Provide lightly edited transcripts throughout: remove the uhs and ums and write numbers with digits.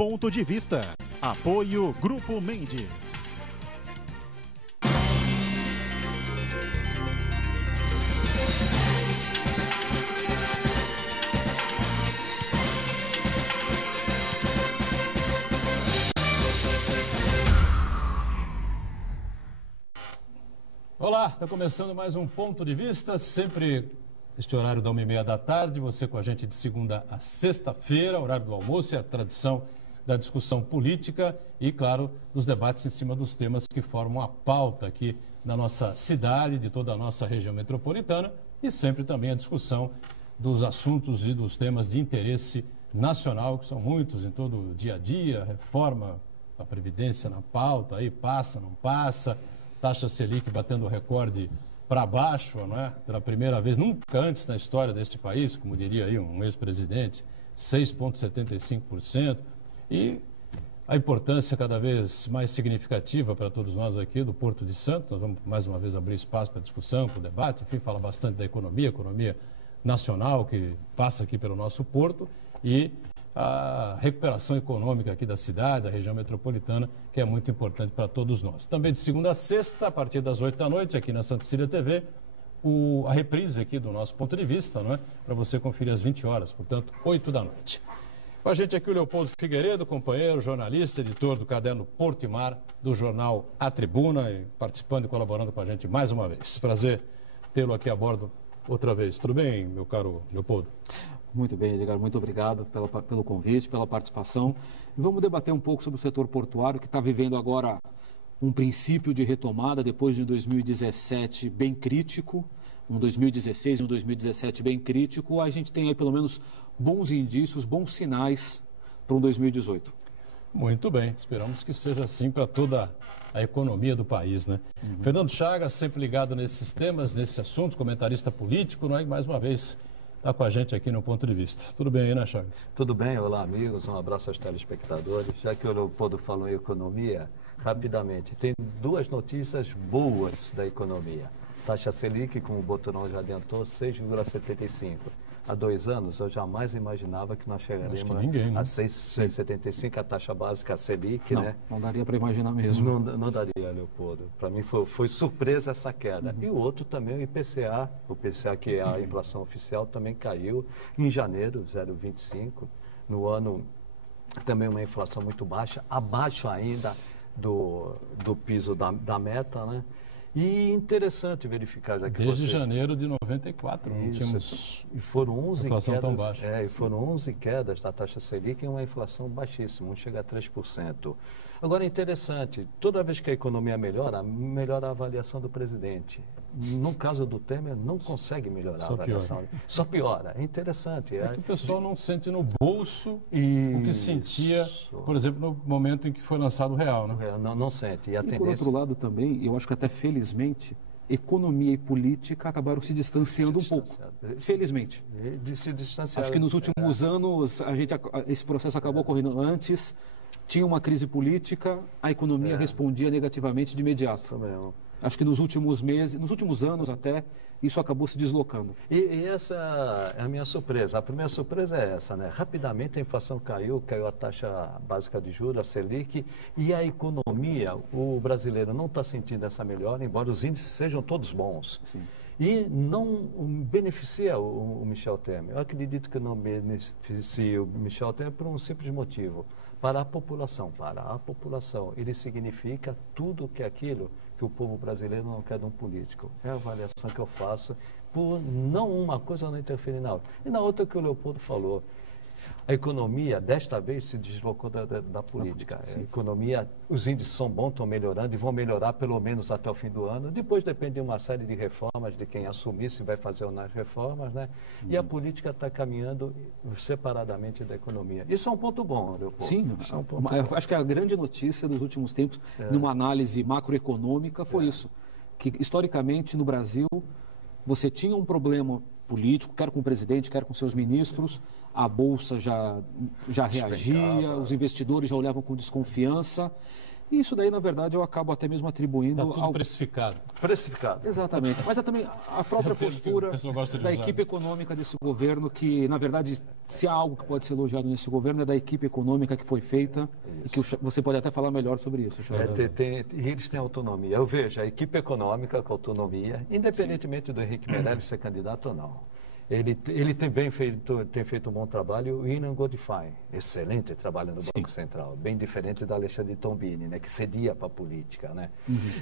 Ponto de Vista. Apoio Grupo Mendes. Olá, está começando mais um Ponto de Vista, sempre este horário da 1h30 da tarde, você com a gente de segunda a sexta-feira, horário do almoço, é a tradição da discussão política e, claro, dos debates em cima dos temas que formam a pauta aqui na nossa cidade, de toda a nossa região metropolitana e sempre também a discussão dos assuntos e dos temas de interesse nacional, que são muitos em todo o dia a dia, reforma da Previdência na pauta, aí passa, não passa, taxa Selic batendo recorde para baixo, não é? Pela primeira vez, nunca antes na história deste país, como diria aí um ex-presidente, 6,75%. E a importância cada vez mais significativa para todos nós aqui do Porto de Santos. Nós vamos mais uma vez abrir espaço para discussão, para o debate, enfim, fala bastante da economia nacional que passa aqui pelo nosso porto e a recuperação econômica aqui da cidade, da região metropolitana, que é muito importante para todos nós. Também de segunda a sexta, a partir das 8 da noite, aqui na Santa Cecília TV, a reprise aqui do nosso Ponto de Vista, não é? Para você conferir às 20 horas, portanto, 8 da noite. Com a gente aqui o Leopoldo Figueiredo, companheiro, jornalista, editor do caderno Porto e Mar, do jornal A Tribuna, e participando e colaborando com a gente mais uma vez. Prazer tê-lo aqui a bordo outra vez. Tudo bem, meu caro Leopoldo? Muito bem, Edgar, muito obrigado pelo convite, pela participação. Vamos debater um pouco sobre o setor portuário, que está vivendo agora um princípio de retomada, depois de um 2017 bem crítico, um 2016 e um 2017 bem crítico. A gente tem aí pelo menos bons indícios, bons sinais para um 2018. Muito bem, esperamos que seja assim para toda a economia do país, né? Fernando Chagas, sempre ligado nesses temas, nesses assuntos, comentarista político, não é? Mais uma vez está com a gente aqui no Ponto de Vista. Tudo bem aí, né, Chagas? Tudo bem, olá amigos, um abraço aos telespectadores. Já que o Leopoldo falou em economia, rapidamente, tem duas notícias boas da economia. Taxa Selic, como o Boturão já adiantou, 6,75. Há 2 anos eu jamais imaginava que nós chegaremos a 6,75, a taxa básica, a Selic, não, né? Não daria para imaginar mesmo. Não daria, Leopoldo. Para mim foi surpresa essa queda. E o outro também, o IPCA, que é a inflação oficial, também caiu em janeiro, 0,25. No ano, também uma inflação muito baixa, abaixo ainda do piso da meta, né? E interessante verificar, já que desde janeiro de 94, não tínhamos e foram 11 inflação quedas, tão baixa. E foram 11 quedas da taxa Selic e uma inflação baixíssima, não chega a 3%. Agora, interessante, toda vez que a economia melhora a avaliação do presidente. No caso do Temer, não consegue melhorar a avaliação. Piora. Só piora. É interessante. É que o pessoal não sente no bolso o que sentia, por exemplo, no momento em que foi lançado o real, né? Não sente. E por outro lado também, eu acho que até felizmente, economia e política acabaram se distanciando um pouco. Felizmente. De se distanciar. Acho que nos últimos anos, esse processo acabou ocorrendo antes. Tinha uma crise política, a economia respondia negativamente de imediato. Acho que nos últimos meses, nos últimos anos até, isso acabou se deslocando. E essa é a minha surpresa. A primeira surpresa é essa, né? Rapidamente a inflação caiu a taxa básica de juros, a Selic, e a economia, o brasileiro não está sentindo essa melhora, embora os índices sejam todos bons. Sim. E não beneficia o Michel Temer. Eu acredito que não beneficia o Michel Temer por um simples motivo. Para a população, ele significa tudo que aquilo que o povo brasileiro não quer de um político. É a avaliação que eu faço por não uma coisa não interferir na outra. E na outra que o Leopoldo falou, a economia, desta vez, se deslocou da política. A economia, os índices são bons, estão melhorando e vão melhorar pelo menos até o fim do ano. Depois depende de uma série de reformas, de quem assumir, se vai fazer ou não as reformas, né? E a política está caminhando separadamente da economia. Isso é um ponto bom, Leopoldo. Sim, isso é um ponto bom. Acho que a grande notícia dos últimos tempos, numa análise macroeconômica, foi isso. Que, historicamente, no Brasil, você tinha um problema político, quer com o presidente, quer com seus ministros, a Bolsa já reagia, os investidores já olhavam com desconfiança E isso daí, na verdade, eu acabo até mesmo atribuindo Está tudo precificado. Precificado. Exatamente. Mas é também a própria postura da equipe econômica desse governo, que, na verdade, se há algo que pode ser elogiado nesse governo, é da equipe econômica que foi feita, e que você pode até falar melhor sobre isso. E eles têm autonomia. Eu vejo a equipe econômica com autonomia, independentemente do Henrique Meirelles ser candidato ou não. Ele tem feito um bom trabalho. O Inan Godfrey, excelente trabalho no Banco Central, bem diferente da Alexandre Tombini, né, que cedia para a política. Né?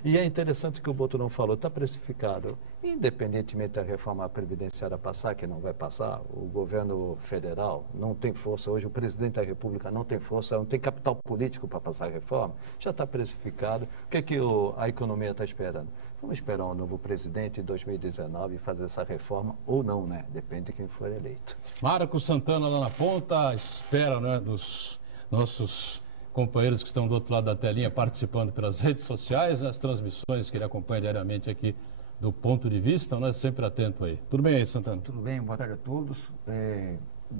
E é interessante que o Boturão falou, está precificado, independentemente da reforma previdenciária passar, que não vai passar, o governo federal não tem força, hoje o presidente da República não tem força, não tem capital político para passar a reforma, já está precificado. O que é que a economia está esperando? Vamos esperar um novo presidente em 2019 fazer essa reforma ou não, né? Depende de quem for eleito. Marcos Santana lá na ponta, espera, né, dos nossos companheiros que estão do outro lado da telinha participando pelas redes sociais, nas transmissões que ele acompanha diariamente aqui do Ponto de Vista, né? Sempre atento aí. Tudo bem aí, Santana? Tudo bem, boa tarde a todos.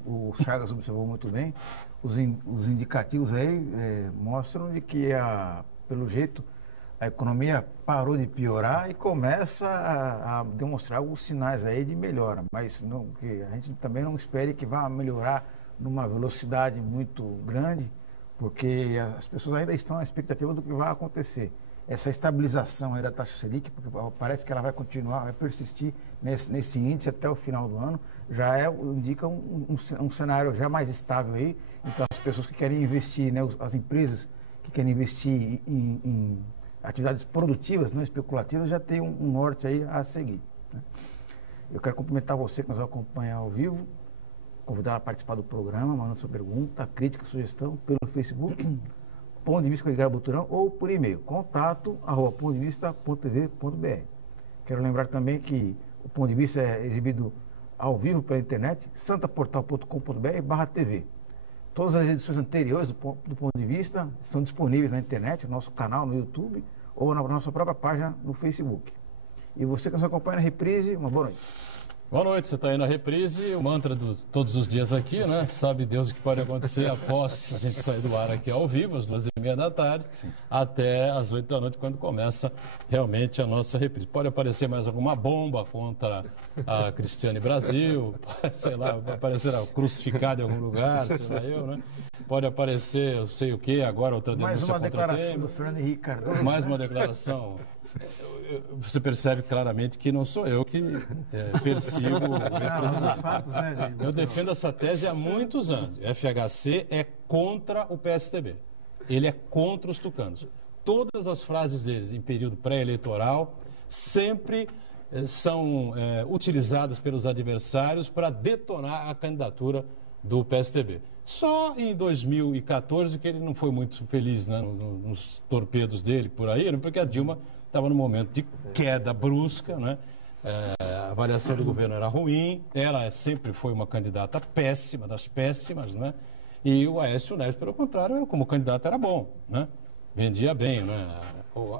O Chagas observou muito bem. Os indicativos aí mostram de que, pelo jeito, a economia parou de piorar e começa a demonstrar alguns sinais aí de melhora, mas que a gente também não espere que vá melhorar numa velocidade muito grande, porque as pessoas ainda estão na expectativa do que vai acontecer. Essa estabilização aí da taxa Selic, porque parece que ela vai continuar, vai persistir nesse índice até o final do ano, indica um cenário já mais estável aí. Então, as pessoas que querem investir, né, as empresas que querem investir em atividades produtivas, não especulativas, já tem um norte aí a seguir. Né? Eu quero cumprimentar você que nos acompanha ao vivo, convidar a participar do programa, mandando sua pergunta, crítica, sugestão pelo Facebook, Ponto de Vista com Edgar Boturão, ou por e-mail, contato@pontodevista.tv.br. Quero lembrar também que o Ponto de Vista é exibido ao vivo pela internet, santaportal.com.br/TV. Todas as edições anteriores do Ponto de Vista estão disponíveis na internet, no nosso canal no YouTube ou na nossa própria página no Facebook. E você que nos acompanha na reprise, uma boa noite. Boa noite, você está aí na reprise, o mantra de todos os dias aqui, né? Sabe Deus o que pode acontecer após a gente sair do ar aqui ao vivo, às 2h30 da tarde, até às 8 da noite, quando começa realmente a nossa reprise. Pode aparecer mais alguma bomba contra a Cristiane Brasil, sei lá, vai aparecer crucificado em algum lugar, sei lá eu, né? Pode aparecer, eu sei o que, agora outra denúncia mais uma contra declaração do Fernando Henrique Cardoso. Mais uma declaração. Você percebe claramente que não sou eu que persigo o ex-presidente. Eu defendo essa tese há muitos anos. O FHC é contra o PSDB. Ele é contra os tucanos. Todas as frases deles em período pré-eleitoral sempre são utilizadas pelos adversários para detonar a candidatura do PSDB. Só em 2014 que ele não foi muito feliz, né, nos torpedos dele por aí, porque a Dilma estava num momento de queda brusca, né? A avaliação do governo era ruim, ela sempre foi uma candidata péssima, das péssimas, né? E o Aécio Neves, pelo contrário, como candidato era bom, né? Vendia bem, né?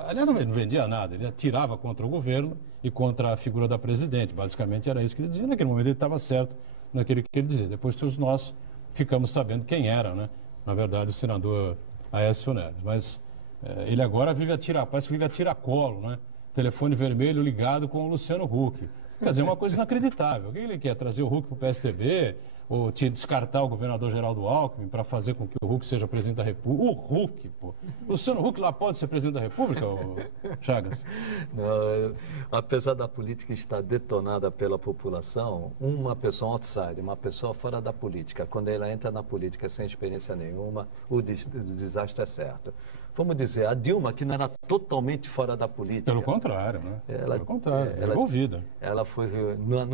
Aliás, não vendia nada, ele atirava contra o governo e contra a figura da presidente, basicamente era isso que ele dizia. Naquele momento ele estava certo naquilo que ele dizia. Depois todos nós ficamos sabendo quem era, né? Na verdade, o senador Aécio Neves. Mas ele agora parece que vive a tiracolo, né? Telefone vermelho ligado com o Luciano Huck. Quer dizer, é uma coisa inacreditável. O que ele quer? Trazer o Huck para o PSDB? Ou descartar o governador Geraldo Alckmin para fazer com que o Huck seja presidente da República? O Huck, pô. Luciano Huck lá pode ser presidente da República, Chagas? Não, apesar da política estar detonada pela população, uma pessoa outsider, uma pessoa fora da política, quando ela entra na política sem experiência nenhuma, o desastre é certo. Vamos dizer, a Dilma, que não era totalmente fora da política. Pelo contrário, né? Pelo contrário, ela envolvida. Ela foi...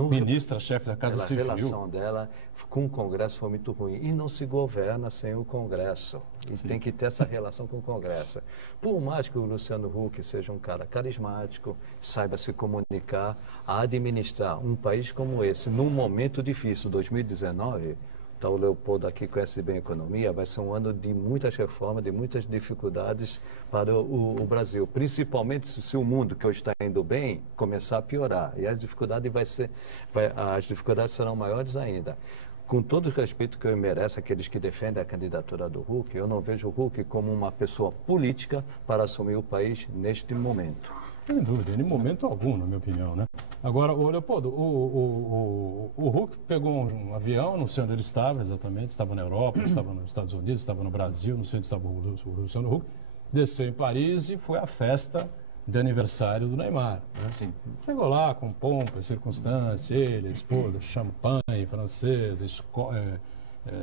Ministra-chefe da Casa Civil. A relação dela com o Congresso foi muito ruim. E não se governa sem o Congresso. E tem que ter essa relação com o Congresso. Por mais que o Luciano Huck seja um cara carismático, saiba se comunicar, a administrar um país como esse, num momento difícil, 2019... Então, o Leopoldo aqui conhece bem a economia, vai ser um ano de muitas reformas, de muitas dificuldades para o Brasil, principalmente se o mundo que hoje está indo bem começar a piorar, e as dificuldades serão maiores ainda. com todo o respeito que eu mereço aqueles que defendem a candidatura do Huck, eu não vejo o Huck como uma pessoa política para assumir o país neste momento. Sem dúvida, em momento algum, na minha opinião, né? Agora, Leopoldo, o Huck pegou um avião, não sei onde ele estava exatamente, estava na Europa, estava nos Estados Unidos, estava no Brasil, não sei onde estava o Luciano Huck, desceu em Paris e foi à festa de aniversário do Neymar. Né? Sim. Chegou lá com pompa e circunstância, ele, a esposa, champanhe francês,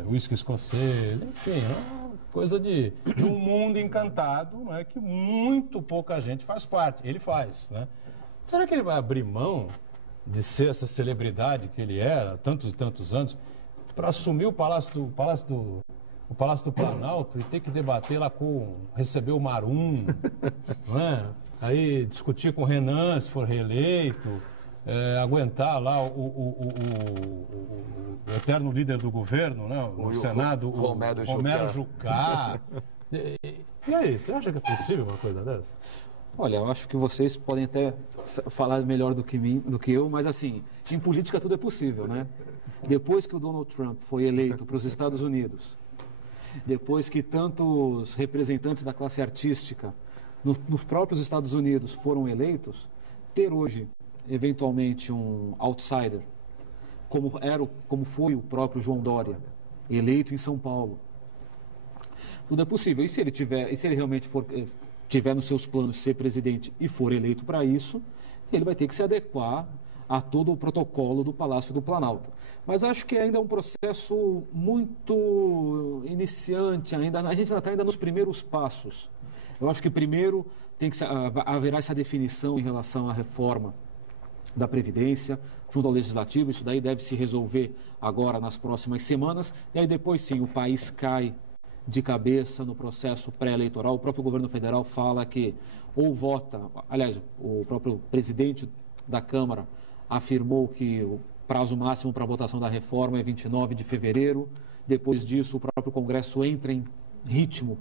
uísque escocês, enfim, uma coisa de um mundo encantado, né, que muito pouca gente faz parte. Ele faz, né? Será que ele vai abrir mão de ser essa celebridade que ele era há tantos e tantos anos para assumir o Palácio do Planalto e ter que debater lá receber o Marum, não é? Aí discutir com o Renan se for reeleito, aguentar lá o eterno líder do governo, né? No Senado, o Romero Jucá. E aí, você acha que é possível uma coisa dessa? Olha, eu acho que vocês podem até falar melhor do que eu, mas assim, em política tudo é possível, né? Depois que o Donald Trump foi eleito para os Estados Unidos, depois que tantos representantes da classe artística nos próprios Estados Unidos foram eleitos, ter hoje, eventualmente, um outsider, como foi o próprio João Dória, eleito em São Paulo, tudo é possível. E se ele realmente tiver nos seus planos ser presidente e for eleito para isso, ele vai ter que se adequar a todo o protocolo do Palácio do Planalto. Mas acho que ainda é um processo muito iniciante, a gente ainda está nos primeiros passos. Eu acho que primeiro haverá essa definição em relação à reforma da Previdência, junto ao Legislativo. Isso daí deve se resolver agora nas próximas semanas. E aí depois sim, o país cai de cabeça no processo pré-eleitoral. O próprio governo federal fala que ou vota, aliás, o próprio presidente da Câmara afirmou que o prazo máximo para a votação da reforma é 29 de fevereiro. Depois disso, o próprio Congresso entra em ritmo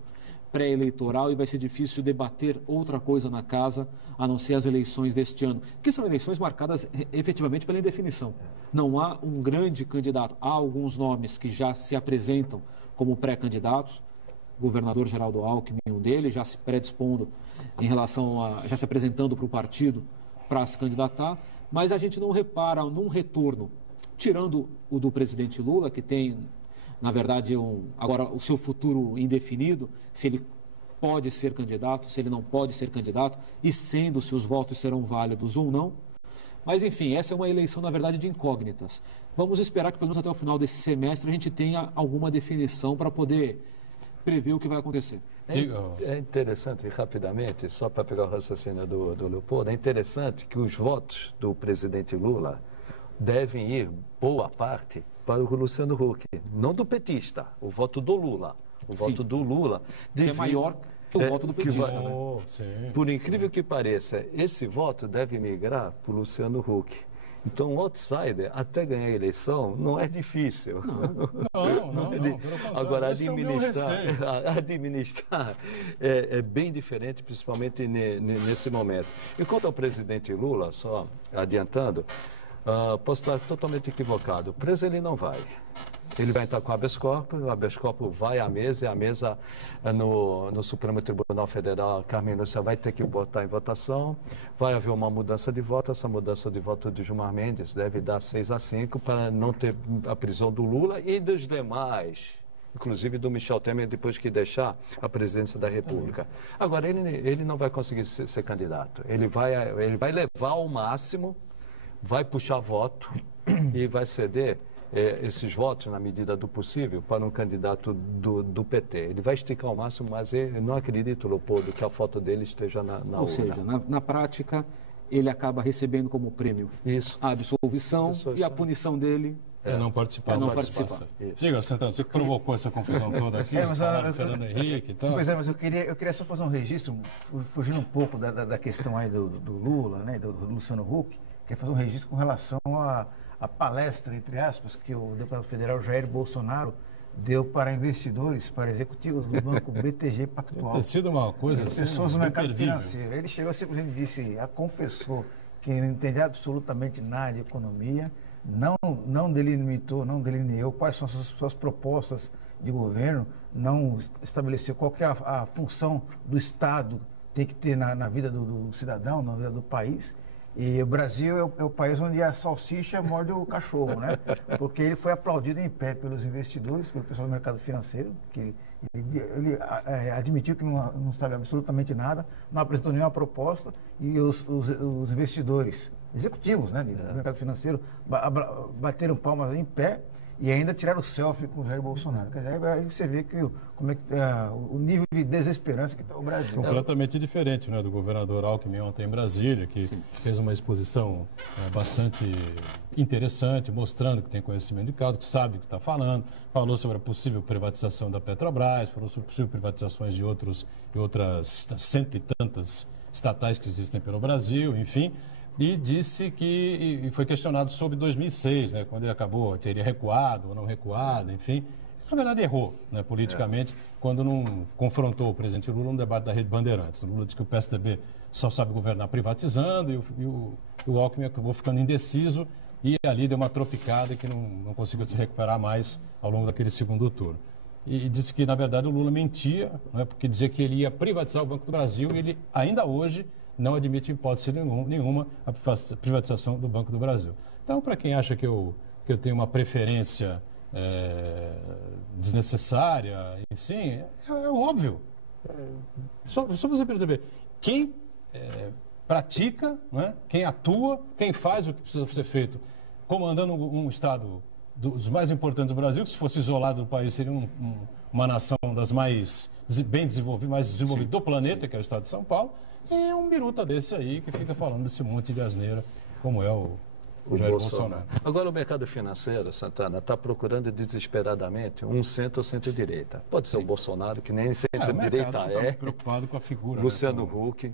pré-eleitoral e vai ser difícil debater outra coisa na casa, a não ser as eleições deste ano, que são eleições marcadas efetivamente pela indefinição. Não há um grande candidato. Há alguns nomes que já se apresentam como pré-candidatos, o governador Geraldo Alckmin, um deles, já se predispondo já se apresentando para o partido para se candidatar, mas a gente não repara num retorno, tirando o do presidente Lula, que tem, na verdade, agora o seu futuro indefinido, se ele pode ser candidato, se ele não pode ser candidato, e se os votos serão válidos ou não. Mas, enfim, essa é uma eleição, na verdade, de incógnitas. Vamos esperar que, pelo menos até o final desse semestre, a gente tenha alguma definição para poder prever o que vai acontecer. É interessante, rapidamente, só para pegar o raciocínio do Leopoldo, é interessante que os votos do presidente Lula devem ir, boa parte, para o Luciano Huck, não do petista, o voto do Lula. O voto do Lula que é maior que o voto do petista. Por incrível que pareça, esse voto deve migrar para o Luciano Huck. Então, o outsider, até ganhar a eleição, não é difícil. Não. Agora, administrar é bem diferente, principalmente nesse momento. E quanto ao presidente Lula, só adiantando, posso estar totalmente equivocado. Preso ele não vai. Ele vai entrar com o habeas corpus vai à mesa, e a mesa no Supremo Tribunal Federal, Carmen Lúcia vai ter que botar em votação, vai haver uma mudança de voto, essa mudança de voto de Gilmar Mendes deve dar 6-5 para não ter a prisão do Lula e dos demais, inclusive do Michel Temer, depois que deixar a presidência da República. Agora, ele não vai conseguir ser candidato, ele vai levar ao máximo, vai puxar voto e vai ceder esses votos, na medida do possível, para um candidato do PT. Ele vai esticar ao máximo, mas eu não acredito, Leopoldo, que a foto dele esteja na urna. Ou seja, na prática, ele acaba recebendo como prêmio a absolvição e a punição dele é não participar. Diga, Santana, você que provocou essa confusão toda aqui, Fernando Henrique e tal. Pois é, mas eu queria só fazer um registro, fugindo um pouco da questão aí do Lula, né, do Luciano Huck, queria fazer um registro com relação a palestra, entre aspas, que o deputado federal Jair Bolsonaro deu para investidores, para executivos do banco BTG Pactual. Tem sido uma coisa assim, pessoas no mercado financeiro. Ele chegou simplesmente confessou que não entende absolutamente nada de economia, não delineou quais são as suas propostas de governo, não estabeleceu qual que é a função do Estado tem que ter na vida do cidadão, na vida do país. E o Brasil é o país onde a salsicha morde o cachorro, né? Porque ele foi aplaudido em pé pelos investidores, pelo pessoal do mercado financeiro, que ele admitiu que não sabe absolutamente nada, não apresentou nenhuma proposta, e os investidores executivos, né, do mercado financeiro bateram palmas em pé e ainda tiraram o selfie com o Jair Bolsonaro. Quer dizer, aí você vê como é que o nível de desesperança que está o Brasil. Completamente diferente, né, do governador Alckmin ontem em Brasília, que fez uma exposição bastante interessante, mostrando que tem conhecimento de causa, que sabe o que está falando, falou sobre a possível privatização da Petrobras, falou sobre possíveis privatizações de outras 100 e tantas estatais que existem pelo Brasil, enfim. E disse que, e foi questionado sobre 2006, né, quando ele acabou, teria recuado ou não recuado, enfim. Na verdade, errou, né, politicamente, quando não confrontou o presidente Lula no debate da Rede Bandeirantes. O Lula disse que o PSDB só sabe governar privatizando e o Alckmin acabou ficando indeciso e ali deu uma tropicada que não conseguiu se recuperar mais ao longo daquele segundo turno. E disse que, na verdade, o Lula mentia, né, porque dizia que ele ia privatizar o Banco do Brasil e ele, ainda hoje, não admite, em hipótese nenhuma, a privatização do Banco do Brasil. Então, para quem acha que eu tenho uma preferência desnecessária, sim, é óbvio. Só você perceber. Quem pratica, né, quem atua, quem faz o que precisa ser feito, comandando um Estado dos mais importantes do Brasil, que se fosse isolado do país seria uma nação das mais bem desenvolvidas, mais desenvolvidas do planeta, que é o Estado de São Paulo. É um biruta desse aí que fica falando desse monte de asneira, como é o Jair Bolsonaro. Agora, o mercado financeiro, Santana, está procurando desesperadamente um centro-direita. Pode ser o Bolsonaro, que nem centro-direita tá preocupado com a figura. Luciano Huck,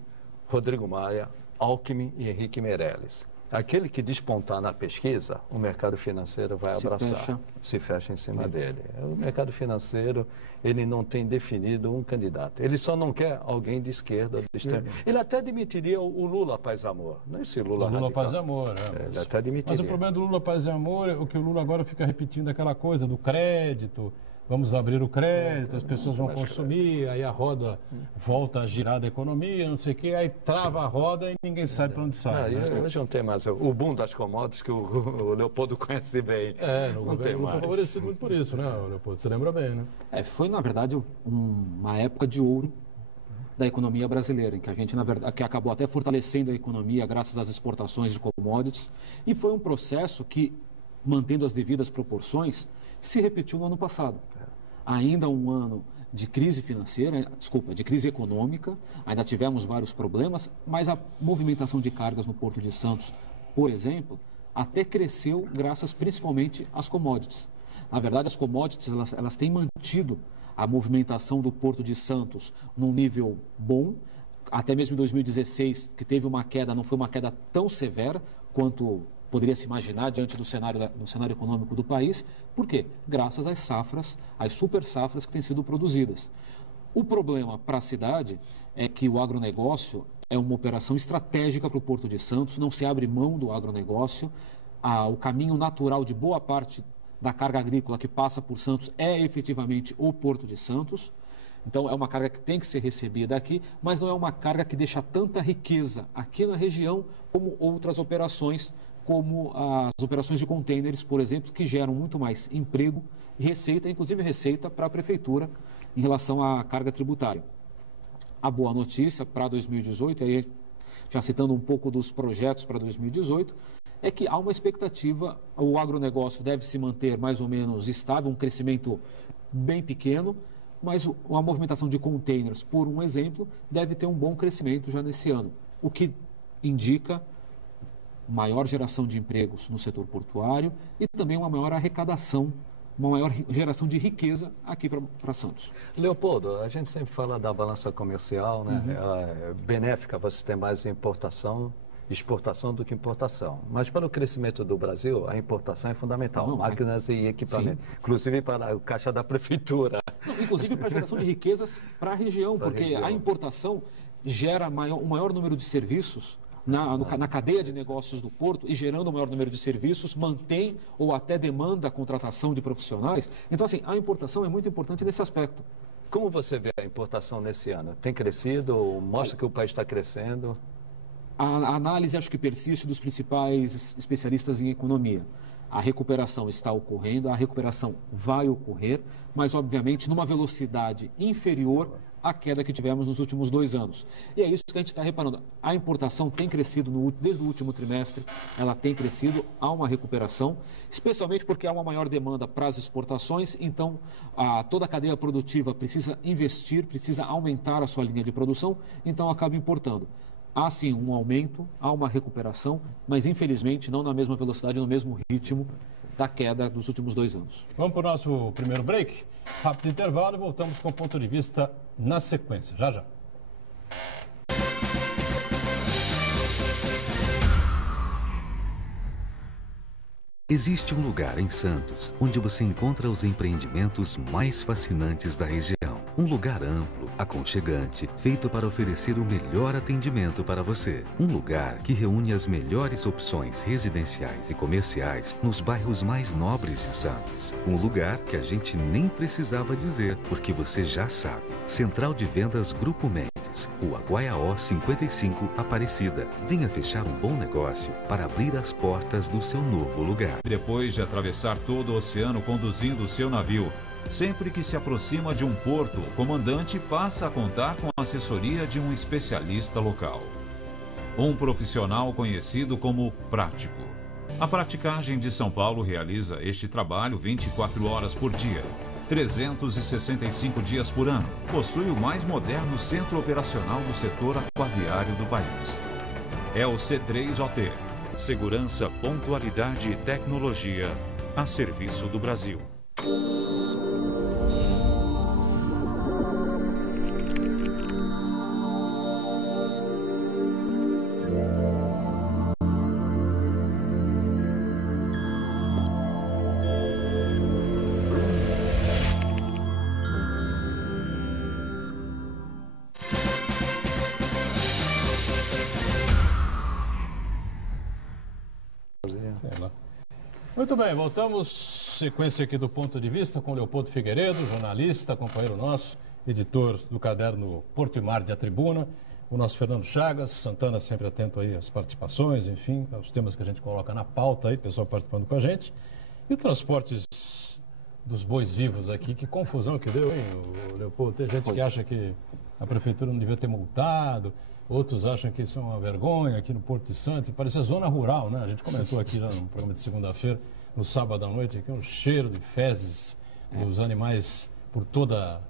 Rodrigo Maia, Alckmin e Henrique Meirelles. Aquele que despontar na pesquisa, o mercado financeiro vai abraçar, se fecha em cima dele. O mercado financeiro, ele não tem definido um candidato. Ele só não quer alguém de esquerda, de extrema. Ele até admitiria o Lula Paz e Amor. Não é esse Lula radical. Paz e Amor, ele até admitiria. Mas o problema do Lula Paz e Amor é o que o Lula agora fica repetindo aquela coisa do crédito. Vamos abrir o crédito, as pessoas vão consumir, aí a roda volta a girar da economia, não sei o quê, aí trava a roda e ninguém sabe para onde sai. Hoje não tem mais o boom das commodities que o Leopoldo conhece bem. Não tem mais. Foi favorecido muito por isso, né, Leopoldo? Você lembra bem, né? Foi, na verdade, uma época de ouro da economia brasileira, em que a gente, na verdade, que acabou até fortalecendo a economia graças às exportações de commodities, e foi um processo que, mantendo as devidas proporções, se repetiu no ano passado. Ainda um ano de crise financeira, de crise econômica, ainda tivemos vários problemas, mas a movimentação de cargas no Porto de Santos, por exemplo, até cresceu graças principalmente às commodities. Na verdade, as commodities elas têm mantido a movimentação do Porto de Santos num nível bom, até mesmo em 2016, que teve uma queda, não foi uma queda tão severa quanto poderia se imaginar diante do cenário econômico do país. Por quê? Graças às safras, às super safras que têm sido produzidas. O problema para a cidade é que o agronegócio é uma operação estratégica para o Porto de Santos, não se abre mão do agronegócio. O caminho natural de boa parte da carga agrícola que passa por Santos é efetivamente o Porto de Santos. Então, é uma carga que tem que ser recebida aqui, mas não é uma carga que deixa tanta riqueza aqui na região como outras operações, como as operações de contêineres, por exemplo, que geram muito mais emprego e receita, inclusive receita para a prefeitura em relação à carga tributária. A boa notícia para 2018, aí já citando um pouco dos projetos para 2018, é que há uma expectativa, o agronegócio deve se manter mais ou menos estável, um crescimento bem pequeno, mas a movimentação de contêineres, por um exemplo, deve ter um bom crescimento já nesse ano, o que indica maior geração de empregos no setor portuário e também uma maior arrecadação, uma maior geração de riqueza aqui para Santos. Leopoldo, a gente sempre fala da balança comercial, né? Benéfica você ter mais exportação do que importação. Mas para o crescimento do Brasil, a importação é fundamental, máquinas e equipamentos, inclusive para o caixa da prefeitura. Inclusive para a geração de riquezas para a região, porque a importação gera o maior número de serviços na cadeia de negócios do porto e gerando um maior número de serviços, mantém ou até demanda a contratação de profissionais. Então, assim, a importação é muito importante nesse aspecto. Como você vê a importação nesse ano? Tem crescido? Mostra que o país está crescendo? A análise acho que persiste dos principais especialistas em economia. A recuperação está ocorrendo, a recuperação vai ocorrer, mas obviamente numa velocidade inferior à queda que tivemos nos últimos 2 anos. E é isso que a gente está reparando. A importação tem crescido desde o último trimestre, ela tem crescido, há uma recuperação, especialmente porque há uma maior demanda para as exportações, então toda a cadeia produtiva precisa investir, precisa aumentar a sua linha de produção, então acaba importando. Há sim um aumento, há uma recuperação, mas infelizmente não na mesma velocidade, no mesmo ritmo da queda dos últimos 2 anos. Vamos para o nosso primeiro break, rápido intervalo e voltamos com o ponto de vista na sequência. Já, já. Existe um lugar em Santos onde você encontra os empreendimentos mais fascinantes da região. Um lugar amplo, aconchegante, feito para oferecer o melhor atendimento para você. Um lugar que reúne as melhores opções residenciais e comerciais nos bairros mais nobres de Santos. Um lugar que a gente nem precisava dizer, porque você já sabe. Central de Vendas Grupo Mendes, Rua Guaiaó 55, Aparecida. Venha fechar um bom negócio para abrir as portas do seu novo lugar. Depois de atravessar todo o oceano conduzindo o seu navio, sempre que se aproxima de um porto, o comandante passa a contar com a assessoria de um especialista local. Um profissional conhecido como prático. A Praticagem de São Paulo realiza este trabalho 24 horas por dia, 365 dias por ano. Possui o mais moderno centro operacional do setor aquaviário do país. É o C3OT. Segurança, pontualidade e tecnologia a serviço do Brasil. Muito bem, voltamos, sequência aqui do ponto de vista com Leopoldo Figueiredo, jornalista, companheiro nosso, editor do caderno Porto e Mar de A Tribuna, o nosso Fernando Chagas, Santana sempre atento aí às participações, enfim, aos temas que a gente coloca na pauta aí, pessoal participando com a gente. E o transporte dos bois vivos aqui, que confusão que deu, hein, Leopoldo? Tem gente que acha que a prefeitura não devia ter multado, outros acham que isso é uma vergonha aqui no Porto de Santos, parece zona rural, né? A gente comentou aqui já no programa de segunda-feira, no sábado à noite, aqui um cheiro de fezes dos animais por toda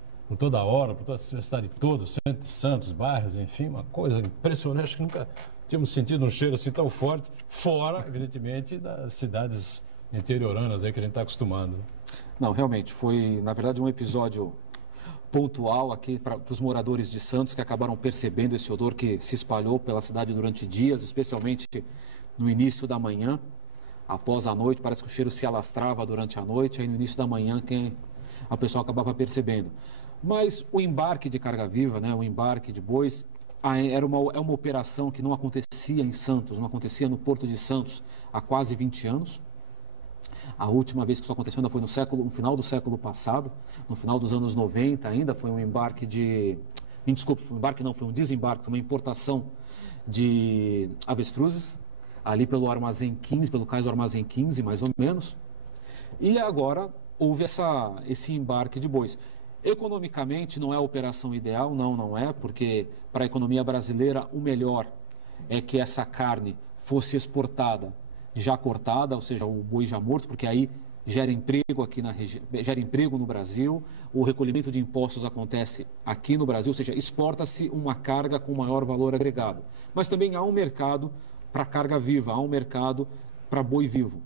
hora, por toda a cidade toda, centro de Santos, bairros, enfim, uma coisa impressionante, acho que nunca tínhamos sentido um cheiro assim tão forte, fora, evidentemente, das cidades interioranas aí que a gente está acostumado. Não, realmente, foi, na verdade, um episódio pontual aqui para os moradores de Santos que acabaram percebendo esse odor que se espalhou pela cidade durante dias, especialmente no início da manhã, após a noite, parece que o cheiro se alastrava durante a noite, aí no início da manhã a pessoa acabava percebendo. Mas o embarque de carga viva, né, o embarque de bois, é uma operação que não acontecia em Santos, não acontecia no Porto de Santos há quase 20 anos. A última vez que isso aconteceu ainda foi no final do século passado, no final dos anos 90 ainda, foi um embarque foi um desembarque, foi uma importação de avestruzes, ali pelo Armazém 15, pelo cais do Armazém 15, mais ou menos. E agora houve esse embarque de bois. Economicamente não é a operação ideal, não é, porque para a economia brasileira o melhor é que essa carne fosse exportada já cortada, ou seja, o boi já morto, porque aí gera emprego aqui na região, gera emprego no Brasil, o recolhimento de impostos acontece aqui no Brasil, ou seja, exporta-se uma carga com maior valor agregado. Mas também há um mercado para carga viva, há um mercado para boi vivo.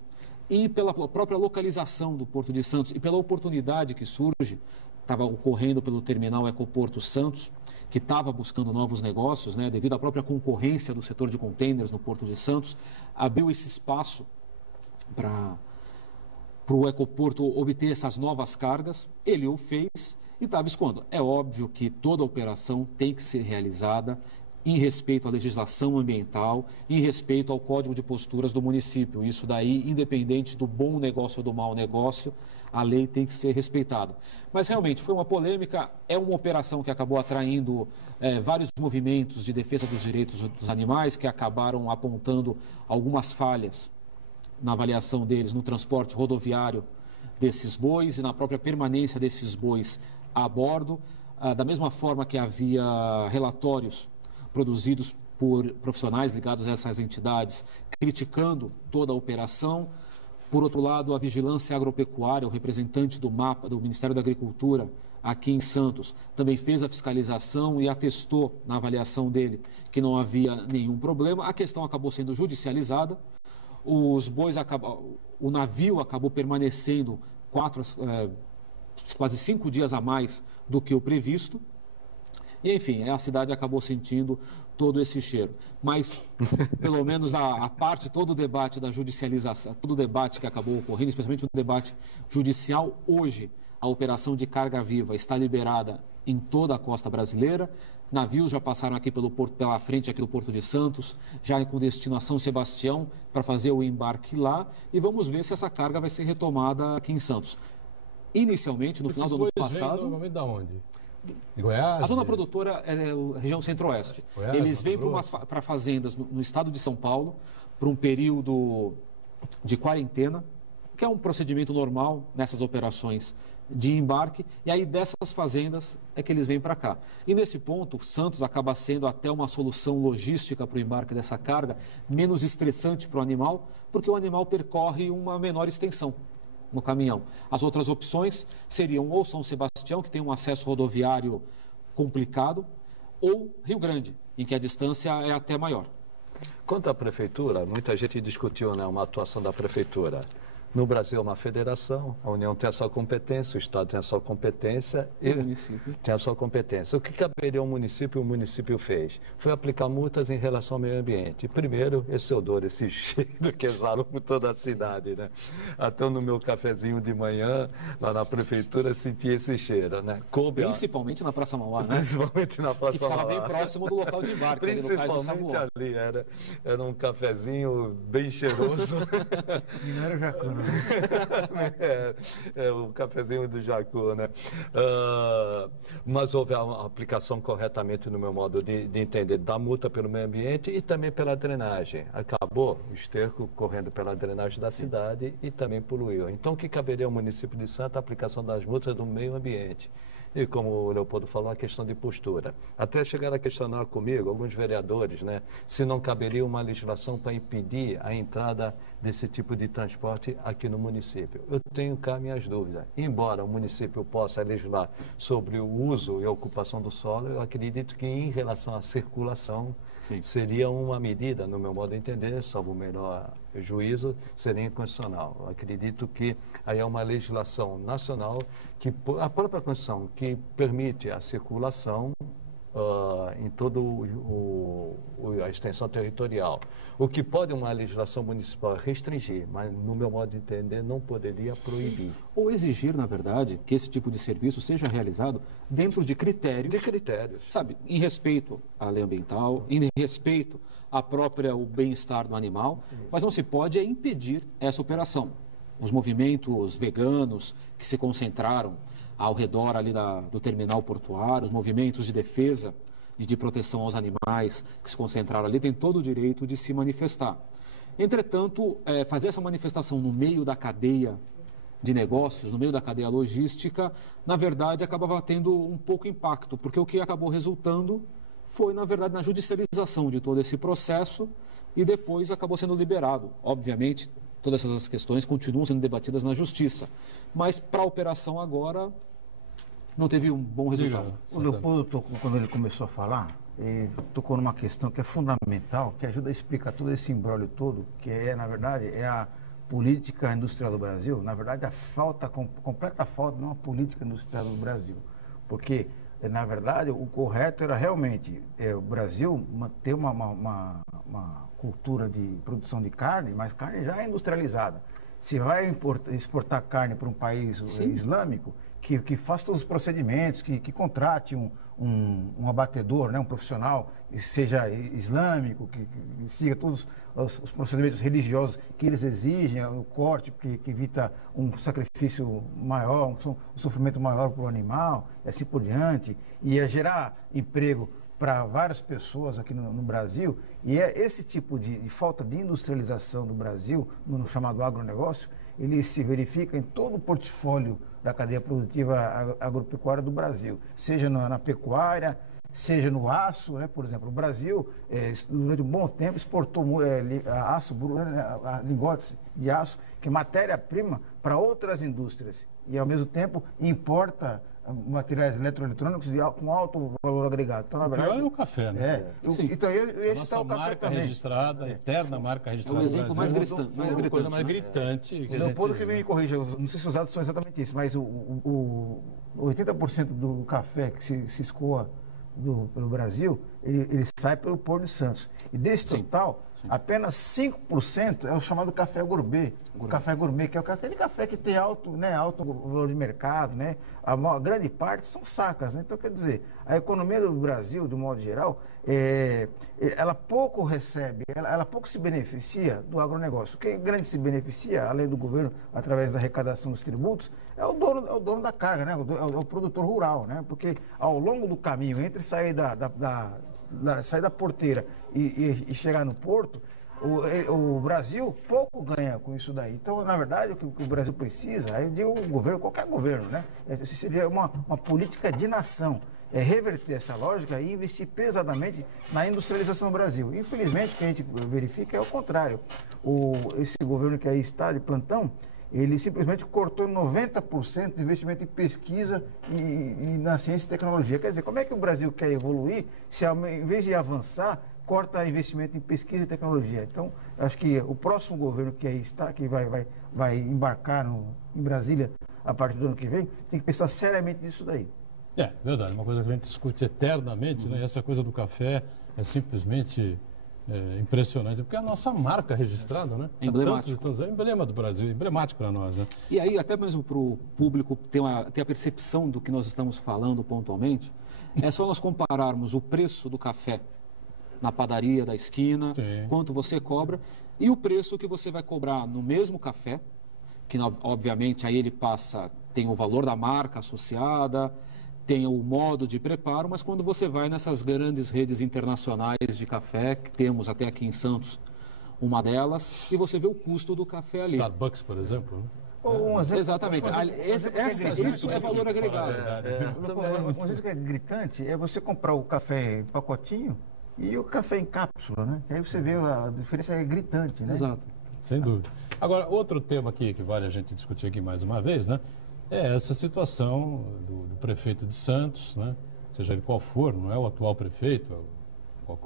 E pela própria localização do Porto de Santos e pela oportunidade que surge, estava ocorrendo pelo terminal Ecoporto Santos, que estava buscando novos negócios, né, devido à própria concorrência do setor de contêineres no Porto de Santos, abriu esse espaço para o Ecoporto obter essas novas cargas, ele o fez e estava escoando. É óbvio que toda operação tem que ser realizada em respeito à legislação ambiental, em respeito ao código de posturas do município. Isso daí, independente do bom negócio ou do mau negócio, a lei tem que ser respeitada. Mas realmente foi uma polêmica, é uma operação que acabou atraindo vários movimentos de defesa dos direitos dos animais, que acabaram apontando algumas falhas na avaliação deles no transporte rodoviário desses bois e na própria permanência desses bois a bordo, da mesma forma que havia relatórios produzidos por profissionais ligados a essas entidades, criticando toda a operação. Por outro lado, a Vigilância Agropecuária, o representante do MAPA, do Ministério da Agricultura, aqui em Santos, também fez a fiscalização e atestou na avaliação dele que não havia nenhum problema. A questão acabou sendo judicializada, o navio acabou permanecendo quase 5 dias a mais do que o previsto. E, enfim, a cidade acabou sentindo todo esse cheiro. Mas, pelo menos a parte, todo o debate da judicialização, todo o debate que acabou ocorrendo, especialmente o debate judicial, hoje a operação de carga viva está liberada em toda a costa brasileira. Navios já passaram aqui pela frente aqui do Porto de Santos, já com destino a São Sebastião, para fazer o embarque lá. E vamos ver se essa carga vai ser retomada aqui em Santos. Inicialmente, no final do ano passado... Normalmente da onde? De Goiás? A zona produtora é a região centro-oeste. Eles vêm para fazendas no estado de São Paulo, por um período de quarentena, que é um procedimento normal nessas operações de embarque, e aí dessas fazendas é que eles vêm para cá. E nesse ponto, Santos acaba sendo até uma solução logística para o embarque dessa carga, menos estressante para o animal, porque o animal percorre uma menor extensão no caminhão. As outras opções seriam ou São Sebastião, que tem um acesso rodoviário complicado, ou Rio Grande, em que a distância é até maior. Quanto à prefeitura, muita gente discutiu, né, uma atuação da prefeitura. No Brasil é uma federação, a União tem a sua competência, o Estado tem a sua competência e o município tem a sua competência. O que caberia ao município, o município fez? Foi aplicar multas em relação ao meio ambiente. Primeiro, esse odor, esse cheiro que exalou por toda a cidade, né? Até no meu cafezinho de manhã, lá na prefeitura, senti esse cheiro, né? Principalmente na Praça Mauá, né? Principalmente na Praça Mauá. Que ficava bem próximo do local de embarque, principalmente ali, era um cafezinho bem cheiroso. E não era Jacu, o cafezinho do Jacu, né? Mas houve a aplicação corretamente, no meu modo de entender, da multa pelo meio ambiente e também pela drenagem. Acabou o esterco correndo pela drenagem da cidade e também poluiu. Então, o que caberia ao município de Santos? A aplicação das multas do meio ambiente. E como o Leopoldo falou, a questão de postura. Até chegaram a questionar comigo, alguns vereadores, né, se não caberia uma legislação para impedir a entrada desse tipo de transporte aqui no município. Eu tenho cá minhas dúvidas. Embora o município possa legislar sobre o uso e a ocupação do solo, eu acredito que em relação à circulação, sim, seria uma medida, no meu modo de entender, salvo o melhor juízo, seria inconstitucional. Eu acredito que aí é uma legislação nacional, que a própria Constituição, que permite a circulação em toda a extensão territorial. O que pode uma legislação municipal restringir, mas no meu modo de entender não poderia proibir. Ou exigir, na verdade, que esse tipo de serviço seja realizado dentro de critérios. De critérios. Sabe, em respeito à lei ambiental, em respeito o bem-estar do animal, mas não se pode impedir essa operação. Os movimentos veganos que se concentraram ao redor ali do terminal portuário, os movimentos de defesa e de proteção aos animais que se concentraram ali, têm todo o direito de se manifestar. Entretanto, fazer essa manifestação no meio da cadeia de negócios, no meio da cadeia logística, na verdade, acabava tendo um pouco impacto, porque o que acabou resultando foi, na verdade, na judicialização de todo esse processo e depois acabou sendo liberado. Obviamente, todas essas questões continuam sendo debatidas na Justiça, mas para a operação agora não teve um bom resultado. O Leopoldo, quando ele começou a falar, ele tocou numa questão que é fundamental, que ajuda a explicar todo esse imbróglio todo, que na verdade, é a política industrial do Brasil, na verdade, completa falta de uma política industrial do Brasil. Porque, na verdade, o correto era realmente o Brasil manter uma cultura de produção de carne, mas carne já é industrializada. Se vai exportar carne para um país, sim, islâmico, que faça todos os procedimentos, que contrate um abatedor, né, um profissional, seja islâmico, que siga todos os procedimentos religiosos que eles exigem, o corte que evita um sacrifício maior, um sofrimento maior para o animal, e assim por diante, e é gerar emprego para várias pessoas aqui no Brasil, e é esse tipo de falta de industrialização do Brasil, no chamado agronegócio, ele se verifica em todo o portfólio da cadeia produtiva agropecuária do Brasil, seja na pecuária, seja no aço, né? Por exemplo, o Brasil, durante um bom tempo, exportou aço, lingotes de aço, que é matéria-prima para outras indústrias, e ao mesmo tempo importa materiais eletroeletrônicos com alto valor agregado. Então, na verdade, é o café, né? Então, esse está o café marca também. registrada, eterna marca registrada. É o exemplo mais Brasil, gritante. mais gritante. O Leopoldo que me corrija, não sei se os dados são exatamente isso, mas o 80% do café que se escoa pelo Brasil, ele sai pelo Porto de Santos. E desse total, apenas 5% é o chamado café gourmet. O café gourmet, que é aquele café que tem alto valor de mercado, né? A grande parte são sacas, né? Então, quer dizer, a economia do Brasil, de um modo geral, ela pouco recebe, ela pouco se beneficia do agronegócio. Quem grande se beneficia, além do governo, através da arrecadação dos tributos, é o dono da carga, né? É o produtor rural, né? Porque ao longo do caminho, entre sair sair da porteira e chegar no porto, o Brasil pouco ganha com isso daí. Então, na verdade, o que o Brasil precisa, aí digo o governo, qualquer governo, né? Seria uma política de nação. Reverter essa lógica e investir pesadamente na industrialização do Brasil. Infelizmente, o que a gente verifica é o contrário. Esse governo que aí está de plantão, ele simplesmente cortou 90% do investimento em pesquisa e na ciência e tecnologia. Quer dizer, como é que o Brasil quer evoluir se, em vez de avançar, corta investimento em pesquisa e tecnologia? Então, acho que o próximo governo que aí está, que vai embarcar em Brasília a partir do ano que vem, tem que pensar seriamente nisso daí. É verdade, uma coisa que a gente discute eternamente, né? Essa coisa do café é simplesmente impressionante, porque é a nossa marca registrada, né? Emblemático. É emblema do Brasil, emblemático para nós, né? E aí, até mesmo para o público ter a percepção do que nós estamos falando pontualmente, é só nós compararmos o preço do café na padaria da esquina, quanto você cobra, e o preço que você vai cobrar no mesmo café, que obviamente aí ele tem o valor da marca associada, tem o modo de preparo, mas quando você vai nessas grandes redes internacionais de café, que temos até aqui em Santos, uma delas, e você vê o custo do café ali. Starbucks, por exemplo, né? Exatamente. Isso é valor agregado. Um exemplo que é gritante é você comprar o café em pacotinho e o café em cápsula, né? Aí você vê a diferença é gritante, né? Exato. Sem dúvida. Agora, outro tema aqui que vale a gente discutir aqui mais uma vez, né? É essa situação do prefeito de Santos, né? Seja ele qual for, não é o atual prefeito,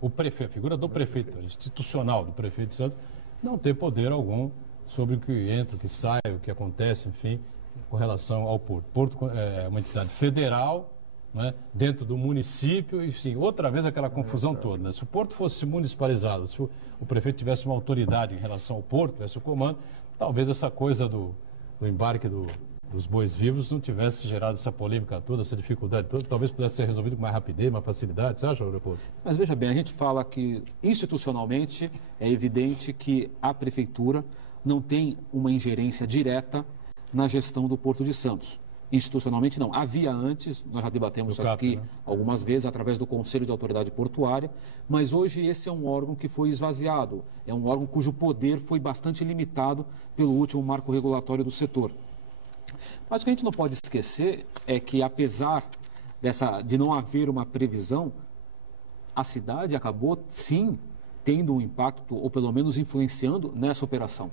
o prefeito, a figura do prefeito, institucional do prefeito de Santos, não ter poder algum sobre o que entra, o que sai, o que acontece, enfim, com relação ao Porto. Porto é uma entidade federal, né? Dentro do município, e sim, outra vez aquela confusão toda, né? Se o Porto fosse municipalizado, se o prefeito tivesse uma autoridade em relação ao Porto, tivesse o comando, talvez essa coisa do embarque dos bois vivos não tivesse gerado essa polêmica toda, essa dificuldade toda, talvez pudesse ser resolvido com mais rapidez, mais facilidade, você acha, Leopoldo? Mas veja bem, a gente fala que institucionalmente é evidente que a prefeitura não tem uma ingerência direta na gestão do Porto de Santos. Institucionalmente não. Havia antes, nós já debatemos isso aqui algumas vezes, através do Conselho de Autoridade Portuária, mas hoje esse é um órgão que foi esvaziado, é um órgão cujo poder foi bastante limitado pelo último marco regulatório do setor. Mas o que a gente não pode esquecer é que, apesar de não haver uma previsão, a cidade acabou, sim, tendo um impacto, ou pelo menos influenciando nessa operação.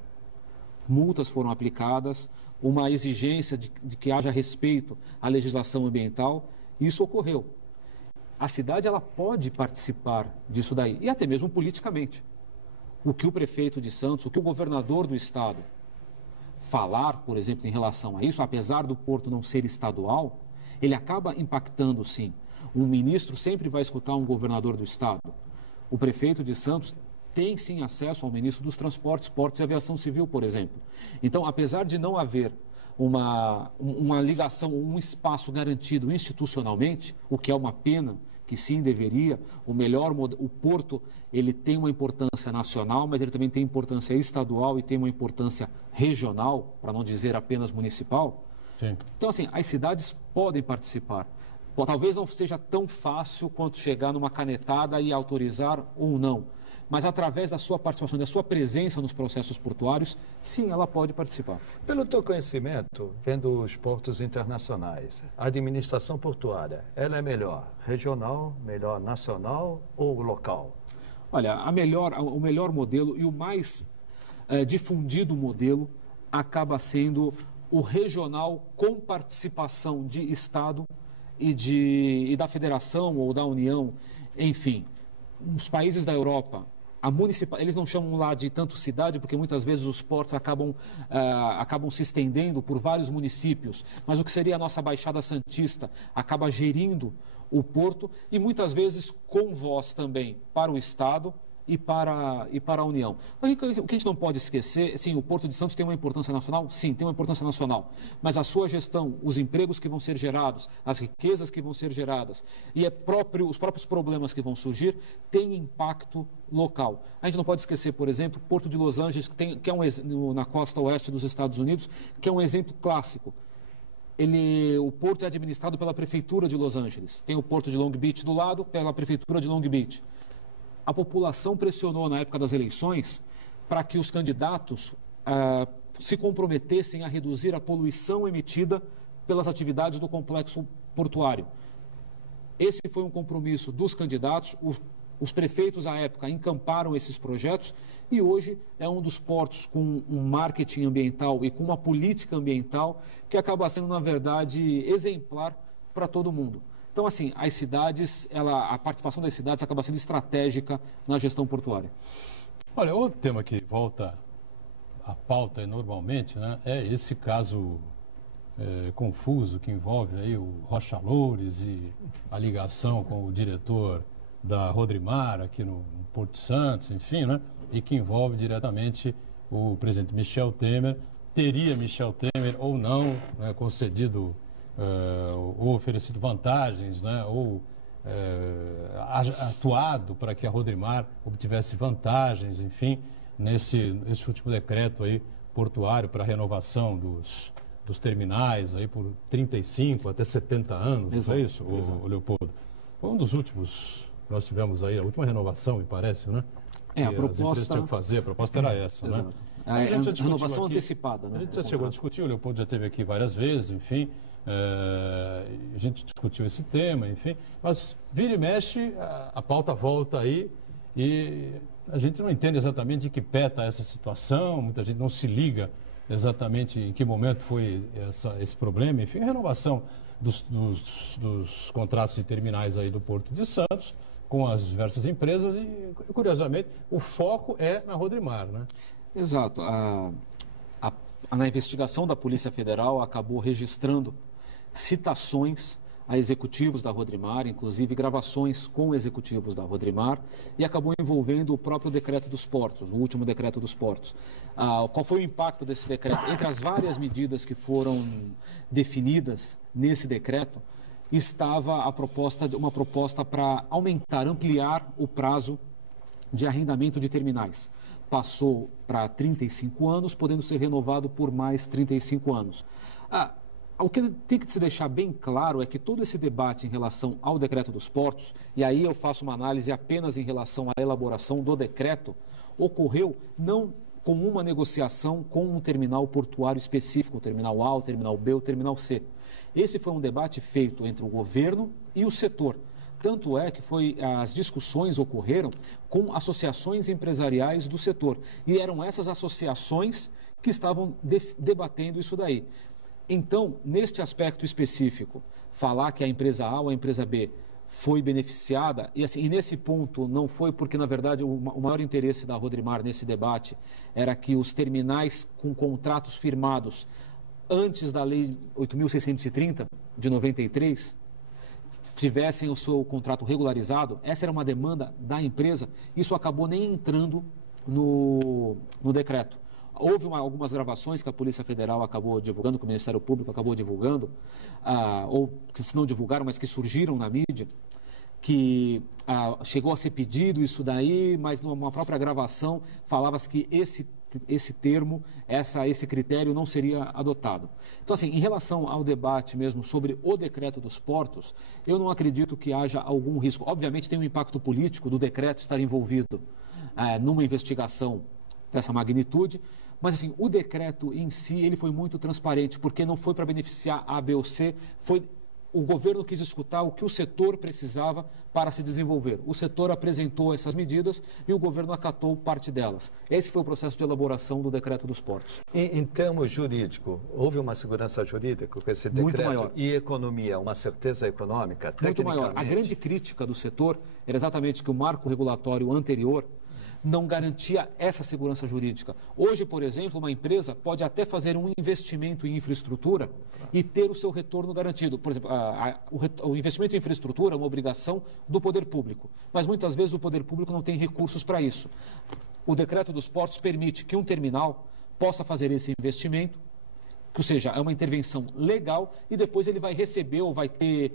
Multas foram aplicadas, uma exigência de que haja respeito à legislação ambiental, e isso ocorreu. A cidade ela pode participar disso daí, e até mesmo politicamente. O que o prefeito de Santos, o que o governador do estado falar, por exemplo, em relação a isso, apesar do Porto não ser estadual, ele acaba impactando, sim. Um ministro sempre vai escutar um governador do estado. O prefeito de Santos tem, sim, acesso ao ministro dos Transportes, Portos e Aviação Civil, por exemplo. Então, apesar de não haver uma ligação, um espaço garantido institucionalmente, o que é uma pena, que sim deveria. O Porto, ele tem uma importância nacional, mas ele também tem importância estadual e tem uma importância regional, para não dizer apenas municipal. Sim. Então, assim, as cidades podem participar. Talvez não seja tão fácil quanto chegar numa canetada e autorizar ou não. Mas através da sua participação, da sua presença nos processos portuários, sim, ela pode participar. Pelo teu conhecimento, vendo os portos internacionais, a administração portuária, ela é melhor regional, melhor nacional ou local? Olha, o melhor modelo e o mais difundido modelo acaba sendo o regional com participação de Estado e da Federação ou da União, enfim. Os países da Europa, eles não chamam lá de tanto cidade, porque muitas vezes os portos acabam se estendendo por vários municípios, mas o que seria a nossa Baixada Santista acaba gerindo o porto e muitas vezes com voz também para o Estado e para a União. O que a gente não pode esquecer, sim, o Porto de Santos tem uma importância nacional? Sim, tem uma importância nacional, mas a sua gestão, os empregos que vão ser gerados, as riquezas que vão ser geradas e os próprios problemas que vão surgir, têm impacto local. A gente não pode esquecer, por exemplo, o Porto de Los Angeles, que é na costa oeste dos Estados Unidos, que é um exemplo clássico. O porto é administrado pela Prefeitura de Los Angeles. Tem o Porto de Long Beach do lado, pela Prefeitura de Long Beach. A população pressionou na época das eleições para que os candidatos se comprometessem a reduzir a poluição emitida pelas atividades do complexo portuário. Esse foi um compromisso dos candidatos, os prefeitos à época encamparam esses projetos e hoje é um dos portos com um marketing ambiental e com uma política ambiental que acaba sendo, na verdade, exemplar para todo mundo. Então, assim, as cidades, a participação das cidades acaba sendo estratégica na gestão portuária. Olha, outro tema que volta à pauta normalmente, né, é esse caso confuso que envolve aí o Rocha Loures e a ligação com o diretor da Rodrimar aqui no Porto de Santos, enfim, né, e que envolve diretamente o presidente Michel Temer. Teria Michel Temer ou não, né, concedido ou oferecido vantagens, né, ou atuado para que a Rodrimar obtivesse vantagens, enfim, nesse último decreto aí portuário para a renovação dos terminais aí por 35 até 70 anos, exato, não é isso, o Leopoldo? Foi um dos últimos, nós tivemos aí a última renovação, me parece, né? A proposta... As empresas tinham que fazer, a proposta era essa, exato, né? A renovação antecipada, né? A gente já chegou a discutir, o Leopoldo já esteve aqui várias vezes, enfim, a gente discutiu esse tema, enfim, mas vira e mexe, a pauta volta aí e a gente não entende exatamente em que pé está essa situação, muita gente não se liga exatamente em que momento foi esse problema, enfim, a renovação dos contratos de terminais aí do Porto de Santos com as diversas empresas e, curiosamente, o foco é na Rodrimar, né? Exato. Na investigação da Polícia Federal acabou registrando citações a executivos da Rodrimar, inclusive gravações com executivos da Rodrimar, e acabou envolvendo o próprio decreto dos portos, o último decreto dos portos. Qual foi o impacto desse decreto? Entre as várias medidas que foram definidas nesse decreto, estava uma proposta para ampliar o prazo de arrendamento de terminais. Passou para 35 anos, podendo ser renovado por mais 35 anos. O que tem que se deixar bem claro é que todo esse debate em relação ao decreto dos portos, e aí eu faço uma análise apenas em relação à elaboração do decreto, ocorreu não como uma negociação com um terminal portuário específico, o terminal A, o terminal B, o terminal C. Esse foi um debate feito entre o governo e o setor. Tanto é que as discussões ocorreram com associações empresariais do setor. E eram essas associações que estavam debatendo isso daí. Então, neste aspecto específico, falar que a empresa A ou a empresa B foi beneficiada, e nesse ponto não foi porque, na verdade, o maior interesse da Rodrimar nesse debate era que os terminais com contratos firmados antes da Lei 8.630, de 93, tivessem o seu contrato regularizado. Essa era uma demanda da empresa, isso acabou nem entrando no decreto. Houve algumas gravações que a Polícia Federal acabou divulgando, que o Ministério Público acabou divulgando, ou que se não divulgaram, mas que surgiram na mídia, que chegou a ser pedido isso daí, mas numa própria gravação falava-se que esse termo, esse critério não seria adotado. Então, assim, em relação ao debate mesmo sobre o decreto dos portos, eu não acredito que haja algum risco. Obviamente tem um impacto político do decreto estar envolvido numa investigação dessa magnitude, mas assim, o decreto em si, ele foi muito transparente, porque não foi para beneficiar A, B ou C, o governo quis escutar o que o setor precisava para se desenvolver. O setor apresentou essas medidas e o governo acatou parte delas. Esse foi o processo de elaboração do decreto dos portos. Em termos jurídicos, houve uma segurança jurídica com esse decreto? Muito maior. E economia, uma certeza econômica? Muito maior. A grande crítica do setor era exatamente que o marco regulatório anterior não garantia essa segurança jurídica. Hoje, por exemplo, uma empresa pode até fazer um investimento em infraestrutura e ter o seu retorno garantido. Por exemplo, o investimento em infraestrutura é uma obrigação do poder público, mas muitas vezes o poder público não tem recursos para isso. O decreto dos portos permite que um terminal possa fazer esse investimento, ou seja, é uma intervenção legal e depois ele vai receber ou vai ter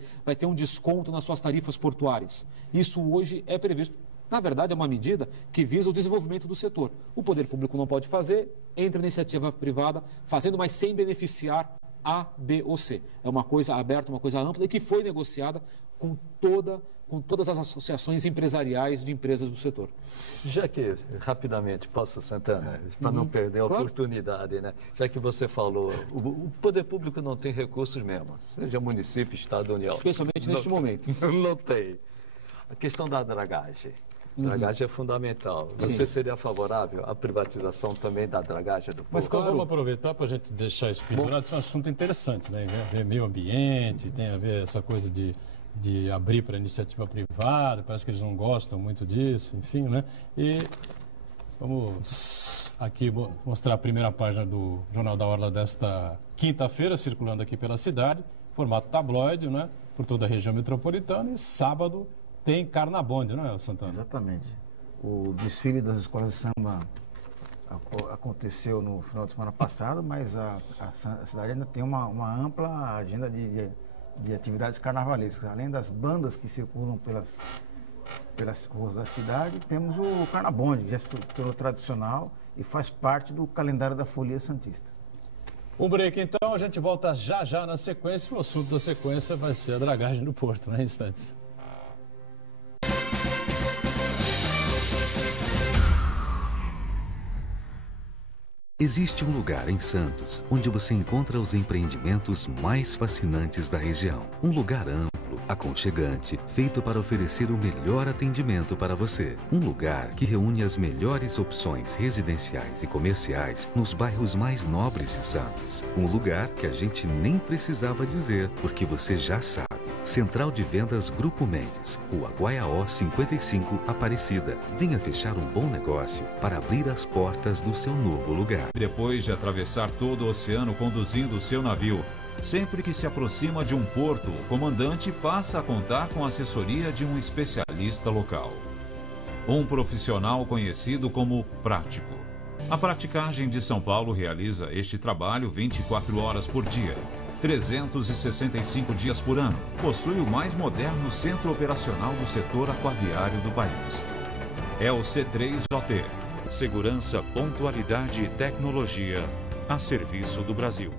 um desconto nas suas tarifas portuárias. Isso hoje é previsto. Na verdade, é uma medida que visa o desenvolvimento do setor. O poder público não pode fazer, entra a iniciativa privada fazendo, mas sem beneficiar A, B ou C. É uma coisa aberta, uma coisa ampla e que foi negociada com todas as associações empresariais de empresas do setor. Já que, rapidamente, posso, Santana, para não perder a oportunidade, né? Já que você falou, o poder público não tem recursos mesmo, seja município, estado, União. Especialmente neste momento. Não tem. A questão da dragagem. Dragagem é fundamental. Você seria favorável à privatização também da dragagem do porto? Mas claro, vamos aproveitar para a gente deixar isso pendurado. É um assunto interessante, né? Tem a ver meio ambiente, tem a ver essa coisa de abrir para iniciativa privada, parece que eles não gostam muito disso, enfim, né? E vamos aqui mostrar a primeira página do Jornal da Orla desta quinta-feira, circulando aqui pela cidade, formato tabloide, né? Por toda a região metropolitana, e sábado tem Carnabonde, não é, Santana? Exatamente. O desfile das escolas de samba aconteceu no final de semana passado, mas a cidade ainda tem uma ampla agenda de atividades carnavalescas. Além das bandas que circulam pelas ruas da cidade, temos o Carnabonde, que já se tornou tradicional e faz parte do calendário da Folia Santista. Um break, então, a gente volta já na sequência. O assunto da sequência vai ser a dragagem do porto, né, em instantes. Existe um lugar em Santos onde você encontra os empreendimentos mais fascinantes da região. Um lugar amplo, aconchegante, feito para oferecer o melhor atendimento para você. Um lugar que reúne as melhores opções residenciais e comerciais nos bairros mais nobres de Santos. Um lugar que a gente nem precisava dizer, porque você já sabe. Central de Vendas Grupo Mendes, Rua Guaiaó 55, Aparecida. Venha fechar um bom negócio para abrir as portas do seu novo lugar. Depois de atravessar todo o oceano conduzindo o seu navio, sempre que se aproxima de um porto, o comandante passa a contar com a assessoria de um especialista local. Um profissional conhecido como prático. A Praticagem de São Paulo realiza este trabalho 24 horas por dia. 365 dias por ano, possui o mais moderno centro operacional do setor aquaviário do país. É o C3OT. Segurança, pontualidade e tecnologia a serviço do Brasil.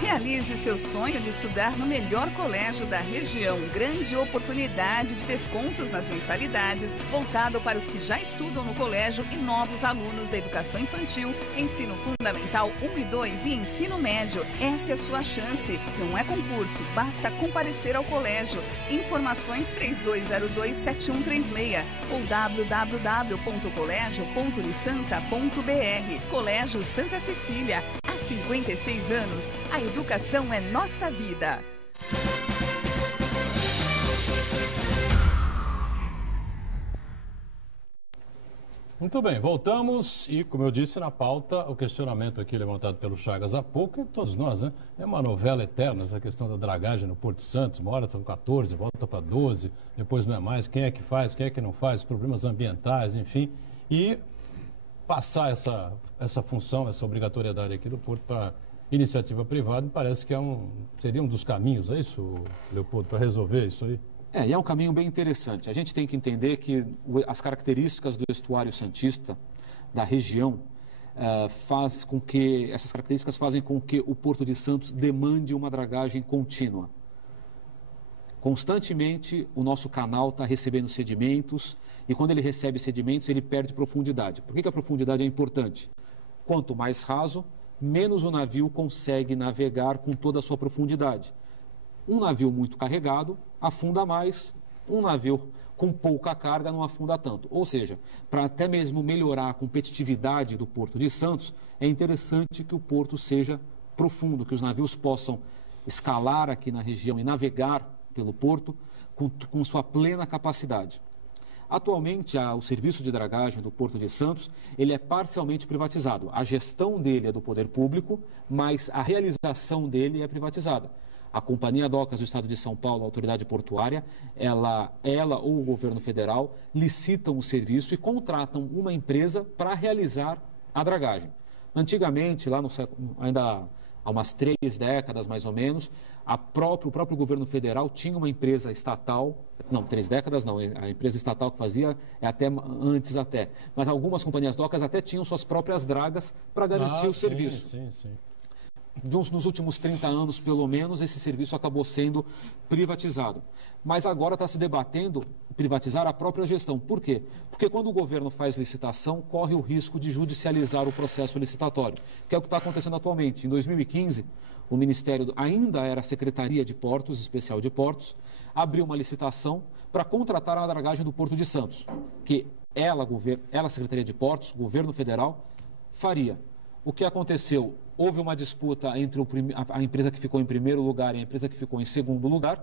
Realize seu sonho de estudar no melhor colégio da região. Grande oportunidade de descontos nas mensalidades, voltado para os que já estudam no colégio e novos alunos da educação infantil, ensino fundamental 1 e 2 e ensino médio. Essa é a sua chance. Não é concurso, basta comparecer ao colégio. Informações 3202-7136 ou www.colégio.unisanta.br. Colégio Santa Cecília. Há 56 anos, a educação é nossa vida. Muito bem, voltamos e, como eu disse na pauta, o questionamento aqui levantado pelo Chagas há pouco, e todos nós, né? É uma novela eterna essa questão da dragagem no Porto Santos, uma hora são 14, volta para 12, depois não é mais, quem é que faz, quem é que não faz, problemas ambientais, enfim. E passar essa função, essa obrigatoriedade aqui do Porto para iniciativa privada, parece que seria um dos caminhos, é isso, Leopoldo, para resolver isso aí? E é um caminho bem interessante. A gente tem que entender que as características do estuário santista, da região, essas características fazem com que o Porto de Santos demande uma dragagem contínua. Constantemente, o nosso canal está recebendo sedimentos e quando ele recebe sedimentos, ele perde profundidade. Por que a profundidade é importante? Quanto mais raso, menos o navio consegue navegar com toda a sua profundidade. Um navio muito carregado afunda mais, um navio com pouca carga não afunda tanto. Ou seja, para até mesmo melhorar a competitividade do Porto de Santos, é interessante que o porto seja profundo, que os navios possam escalar aqui na região e navegar pelo porto com sua plena capacidade. Atualmente, o serviço de dragagem do Porto de Santos, ele é parcialmente privatizado. A gestão dele é do poder público, mas a realização dele é privatizada. A Companhia Docas do Estado de São Paulo, a autoridade portuária, ela ou o governo federal licitam o serviço e contratam uma empresa para realizar a dragagem. Antigamente, lá ainda há umas 3 décadas mais ou menos, o próprio governo federal tinha uma empresa estatal, não, 3 décadas não, a empresa estatal que fazia é até antes até, mas algumas companhias docas até tinham suas próprias dragas para garantir o serviço. Sim. Nos últimos 30 anos, pelo menos, esse serviço acabou sendo privatizado. Mas agora está se debatendo privatizar a própria gestão. Por quê? Porque quando o governo faz licitação, corre o risco de judicializar o processo licitatório, que é o que está acontecendo atualmente. Em 2015, o Ministério, ainda era a Secretaria de Portos, Especial de Portos, abriu uma licitação para contratar a dragagem do Porto de Santos, que ela, Secretaria de Portos, governo federal, faria. O que aconteceu? Houve uma disputa entre a empresa que ficou em primeiro lugar e a empresa que ficou em segundo lugar.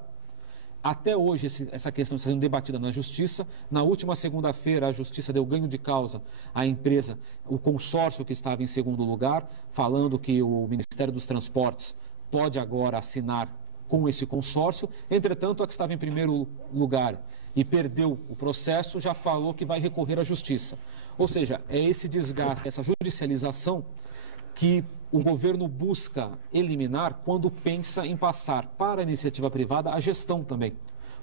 Até hoje, essa questão está sendo debatida na Justiça. Na última segunda-feira, a Justiça deu ganho de causa à empresa, o consórcio que estava em segundo lugar, falando que o Ministério dos Transportes pode agora assinar com esse consórcio. Entretanto, a que estava em primeiro lugar e perdeu o processo já falou que vai recorrer à Justiça. Ou seja, é esse desgaste, essa judicialização que o governo busca eliminar quando pensa em passar para a iniciativa privada a gestão também.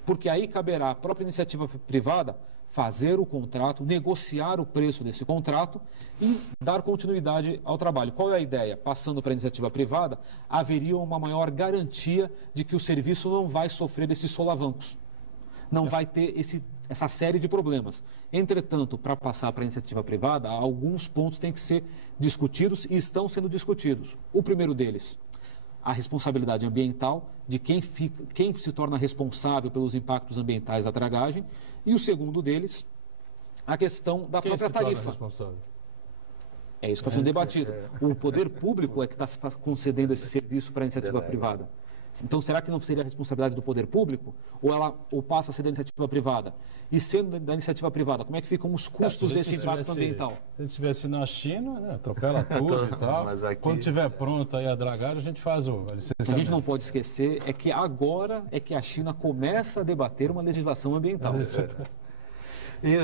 Porque aí caberá à própria iniciativa privada fazer o contrato, negociar o preço desse contrato e dar continuidade ao trabalho. Qual é a ideia? Passando para a iniciativa privada, haveria uma maior garantia de que o serviço não vai sofrer esses solavancos. Não vai ter essa série de problemas. Entretanto, para passar para a iniciativa privada, alguns pontos têm que ser discutidos e estão sendo discutidos. O primeiro deles, a responsabilidade ambiental de quem se torna responsável pelos impactos ambientais da dragagem. E o segundo deles, a questão da própria tarifa. É isso que está sendo debatido. O poder público é que está concedendo esse serviço para a iniciativa privada. Então, será que não seria a responsabilidade do poder público? Ou passa a ser da iniciativa privada? E sendo da iniciativa privada, como é que ficam os custos desse impacto ambiental? Se a gente estivesse na China, né, atropela tudo e tal. Mas aqui... Quando estiver pronta aí a dragagem, a gente faz a licenciamento. A gente não pode esquecer é que agora é que a China começa a debater uma legislação ambiental. E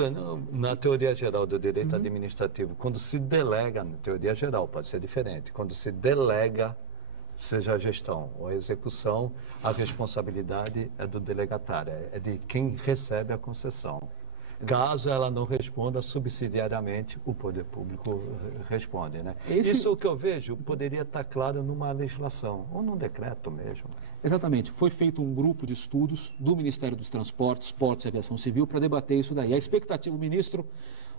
na teoria geral do direito administrativo, quando se delega, na teoria geral pode ser diferente, quando se delega, seja a gestão ou a execução, a responsabilidade é do delegatário, é de quem recebe a concessão. Caso ela não responda subsidiariamente, o poder público responde, né? Isso o que eu vejo poderia estar claro numa legislação ou num decreto mesmo. Exatamente. Foi feito um grupo de estudos do Ministério dos Transportes, Portos e Aviação Civil para debater isso daí. A expectativa, o ministro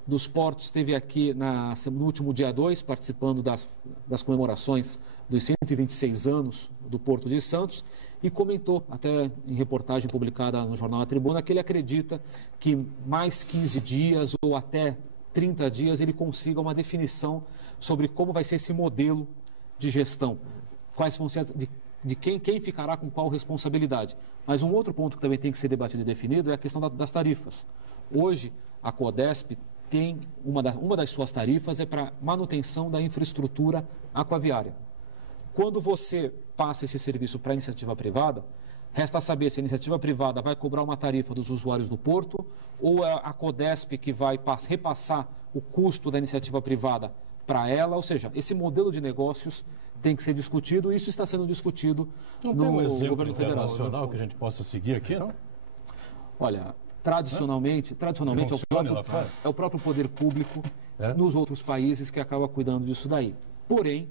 dos Portos esteve aqui no último dia 2, participando das comemorações dos 126 anos do Porto de Santos, e comentou, até em reportagem publicada no jornal A Tribuna, que ele acredita que mais 15 dias ou até 30 dias ele consiga uma definição sobre como vai ser esse modelo de gestão, quais vão ser de quem ficará com qual responsabilidade. Mas um outro ponto que também tem que ser debatido e definido é a questão das tarifas. Hoje, a Codesp tem uma das suas tarifas é para manutenção da infraestrutura aquaviária. Quando você passa esse serviço para a iniciativa privada, resta saber se a iniciativa privada vai cobrar uma tarifa dos usuários do porto ou é a Codesp que vai repassar o custo da iniciativa privada para ela, ou seja, esse modelo de negócios tem que ser discutido e isso está sendo discutido Não tem um no exemplo governo federal. internacional que a gente possa seguir aqui, não? Olha, tradicionalmente é o próprio poder público nos outros países que acaba cuidando disso daí. Porém,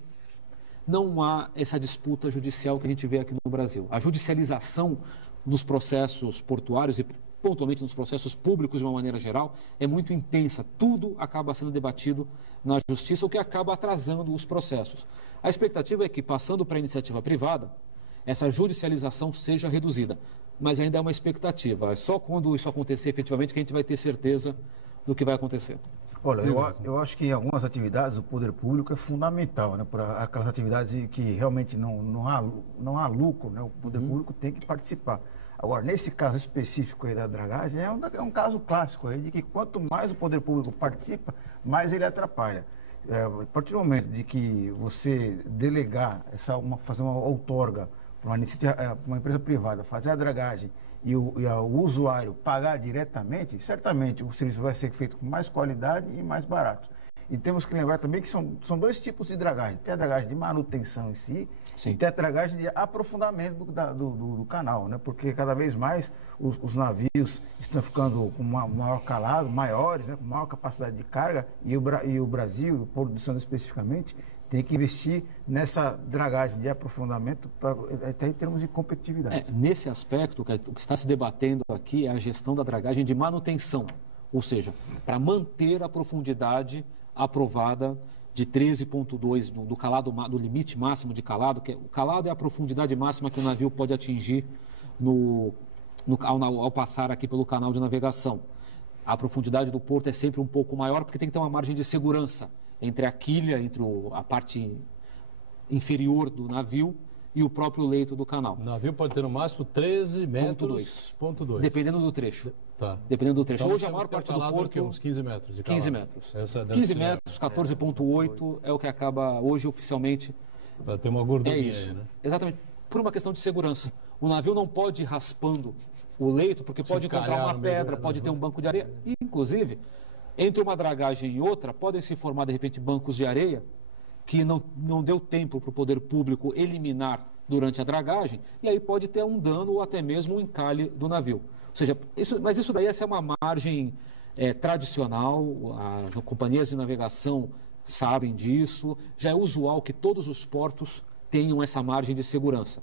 não há essa disputa judicial que a gente vê aqui no Brasil. A judicialização nos processos portuários e pontualmente nos processos públicos de uma maneira geral é muito intensa. Tudo acaba sendo debatido na justiça, o que acaba atrasando os processos. A expectativa é que, passando para a iniciativa privada, essa judicialização seja reduzida. Mas ainda é uma expectativa. É só quando isso acontecer efetivamente que a gente vai ter certeza do que vai acontecer. Olha, eu acho que em algumas atividades o poder público é fundamental, né? Para aquelas atividades que realmente não há lucro, né? O poder público tem que participar. Agora, nesse caso específico aí da dragagem, é um caso clássico aí de que quanto mais o poder público participa, mais ele atrapalha. A partir do momento de que você delegar, fazer uma outorga para uma empresa privada, fazer a dragagem e o usuário pagar diretamente, certamente o serviço vai ser feito com mais qualidade e mais barato. E temos que lembrar também que são dois tipos de dragagem. Tem a dragagem de manutenção em si, sim, e tem a dragagem de aprofundamento do canal, né? Porque cada vez mais os navios estão ficando com maior calado, maiores, né? Com maior capacidade de carga, e o Brasil, o Porto de Santos especificamente, tem que investir nessa dragagem de aprofundamento até em termos de competitividade. Nesse aspecto, o que está se debatendo aqui é a gestão da dragagem de manutenção, ou seja, para manter a profundidade aprovada de 13,2 do calado, do limite máximo de calado, que o calado é a profundidade máxima que o navio pode atingir ao passar aqui pelo canal de navegação. A profundidade do porto é sempre um pouco maior porque tem que ter uma margem de segurança entre a quilha, entre a parte inferior do navio e o próprio leito do canal. O navio pode ter no máximo 13 metros, ponto 2. Dependendo do trecho. Tá. Dependendo do trecho. Então, hoje a maior parte do porto... Uns 15 metros de calado. 15 metros. 15 metros, 14,8 é o que acaba hoje oficialmente... Para ter uma gordurinha isso. aí, né? Exatamente. Por uma questão de segurança. O navio não pode ir raspando o leito, porque pode encontrar uma pedra, pode ter um banco de areia. E, inclusive, entre uma dragagem e outra, podem se formar, de repente, bancos de areia que não deu tempo para o poder público eliminar durante a dragagem, e aí pode ter um dano ou até mesmo um encalhe do navio. Ou seja, mas isso daí essa é uma margem tradicional, as companhias de navegação sabem disso, já é usual que todos os portos tenham essa margem de segurança.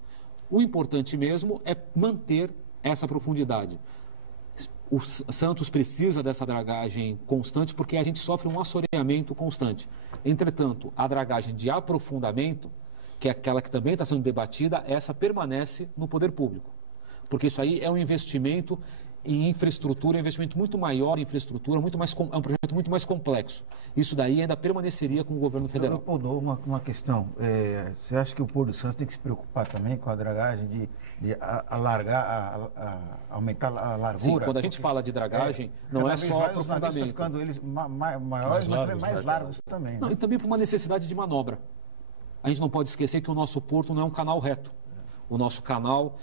O importante mesmo é manter essa profundidade. O Santos precisa dessa dragagem constante porque a gente sofre um assoreamento constante. Entretanto, a dragagem de aprofundamento, que é aquela que também está sendo debatida, essa permanece no poder público. Porque isso aí é um investimento em infraestrutura, um investimento muito maior em infraestrutura, é um projeto muito mais complexo. Isso daí ainda permaneceria com o governo federal. Uma questão, você acha que o Porto de Santos tem que se preocupar também com a dragagem de aumentar a largura? Sim, quando a gente fala de dragagem, não é só aprofundamento. Estão ficando eles maiores, mas também mais largos também. Não, né? E também por uma necessidade de manobra. A gente não pode esquecer que o nosso porto não é um canal reto. O nosso canal,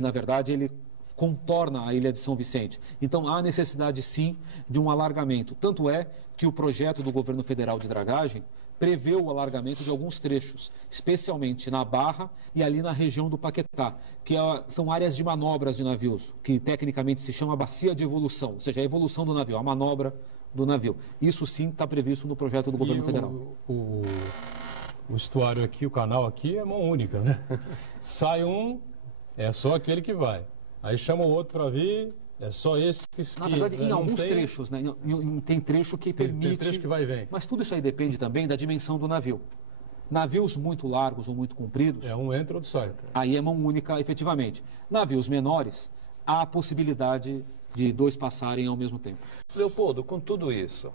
na verdade, ele contorna a ilha de São Vicente. Então, há necessidade, sim, de um alargamento. Tanto é que o projeto do governo federal de dragagem prevê o alargamento de alguns trechos, especialmente na Barra e ali na região do Paquetá, que são áreas de manobras de navios, que tecnicamente se chama bacia de evolução, ou seja, a evolução do navio, a manobra do navio. Isso, sim, está previsto no projeto do governo federal. O estuário aqui, o canal aqui é mão única, né? Sai um, é só aquele que vai. Aí chama o outro para vir, é só esse que... Na verdade, em alguns trechos, né? Tem trecho que permite... Tem trecho que vai e vem. Mas tudo isso aí depende também da dimensão do navio. Navios muito largos ou muito compridos... Um entra, outro sai. Aí é mão única, efetivamente. Navios menores, há a possibilidade de dois passarem ao mesmo tempo. Leopoldo, com tudo isso...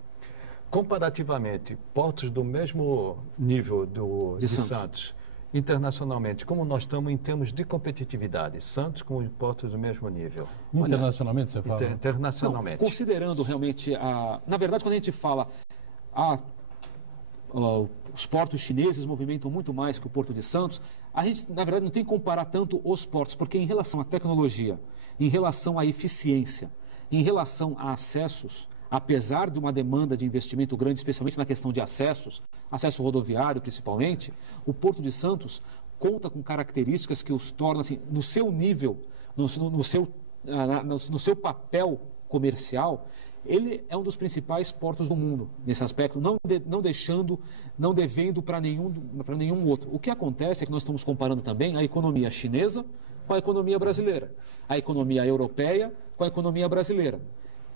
Comparativamente, portos do mesmo nível de Santos, internacionalmente, como nós estamos em termos de competitividade? Santos com portos do mesmo nível. Internacionalmente, você fala? Internacionalmente. Não, considerando realmente Na verdade, quando a gente fala... os portos chineses movimentam muito mais que o Porto de Santos, a gente, na verdade, não tem que comparar tanto os portos, porque em relação à tecnologia, em relação à eficiência, em relação a acessos, apesar de uma demanda de investimento grande, especialmente na questão de acessos, acesso rodoviário principalmente, o Porto de Santos conta com características que os tornam, assim, no seu nível, no seu papel comercial, ele é um dos principais portos do mundo nesse aspecto, não devendo para nenhum outro. O que acontece é que nós estamos comparando também a economia chinesa com a economia brasileira, a economia europeia com a economia brasileira.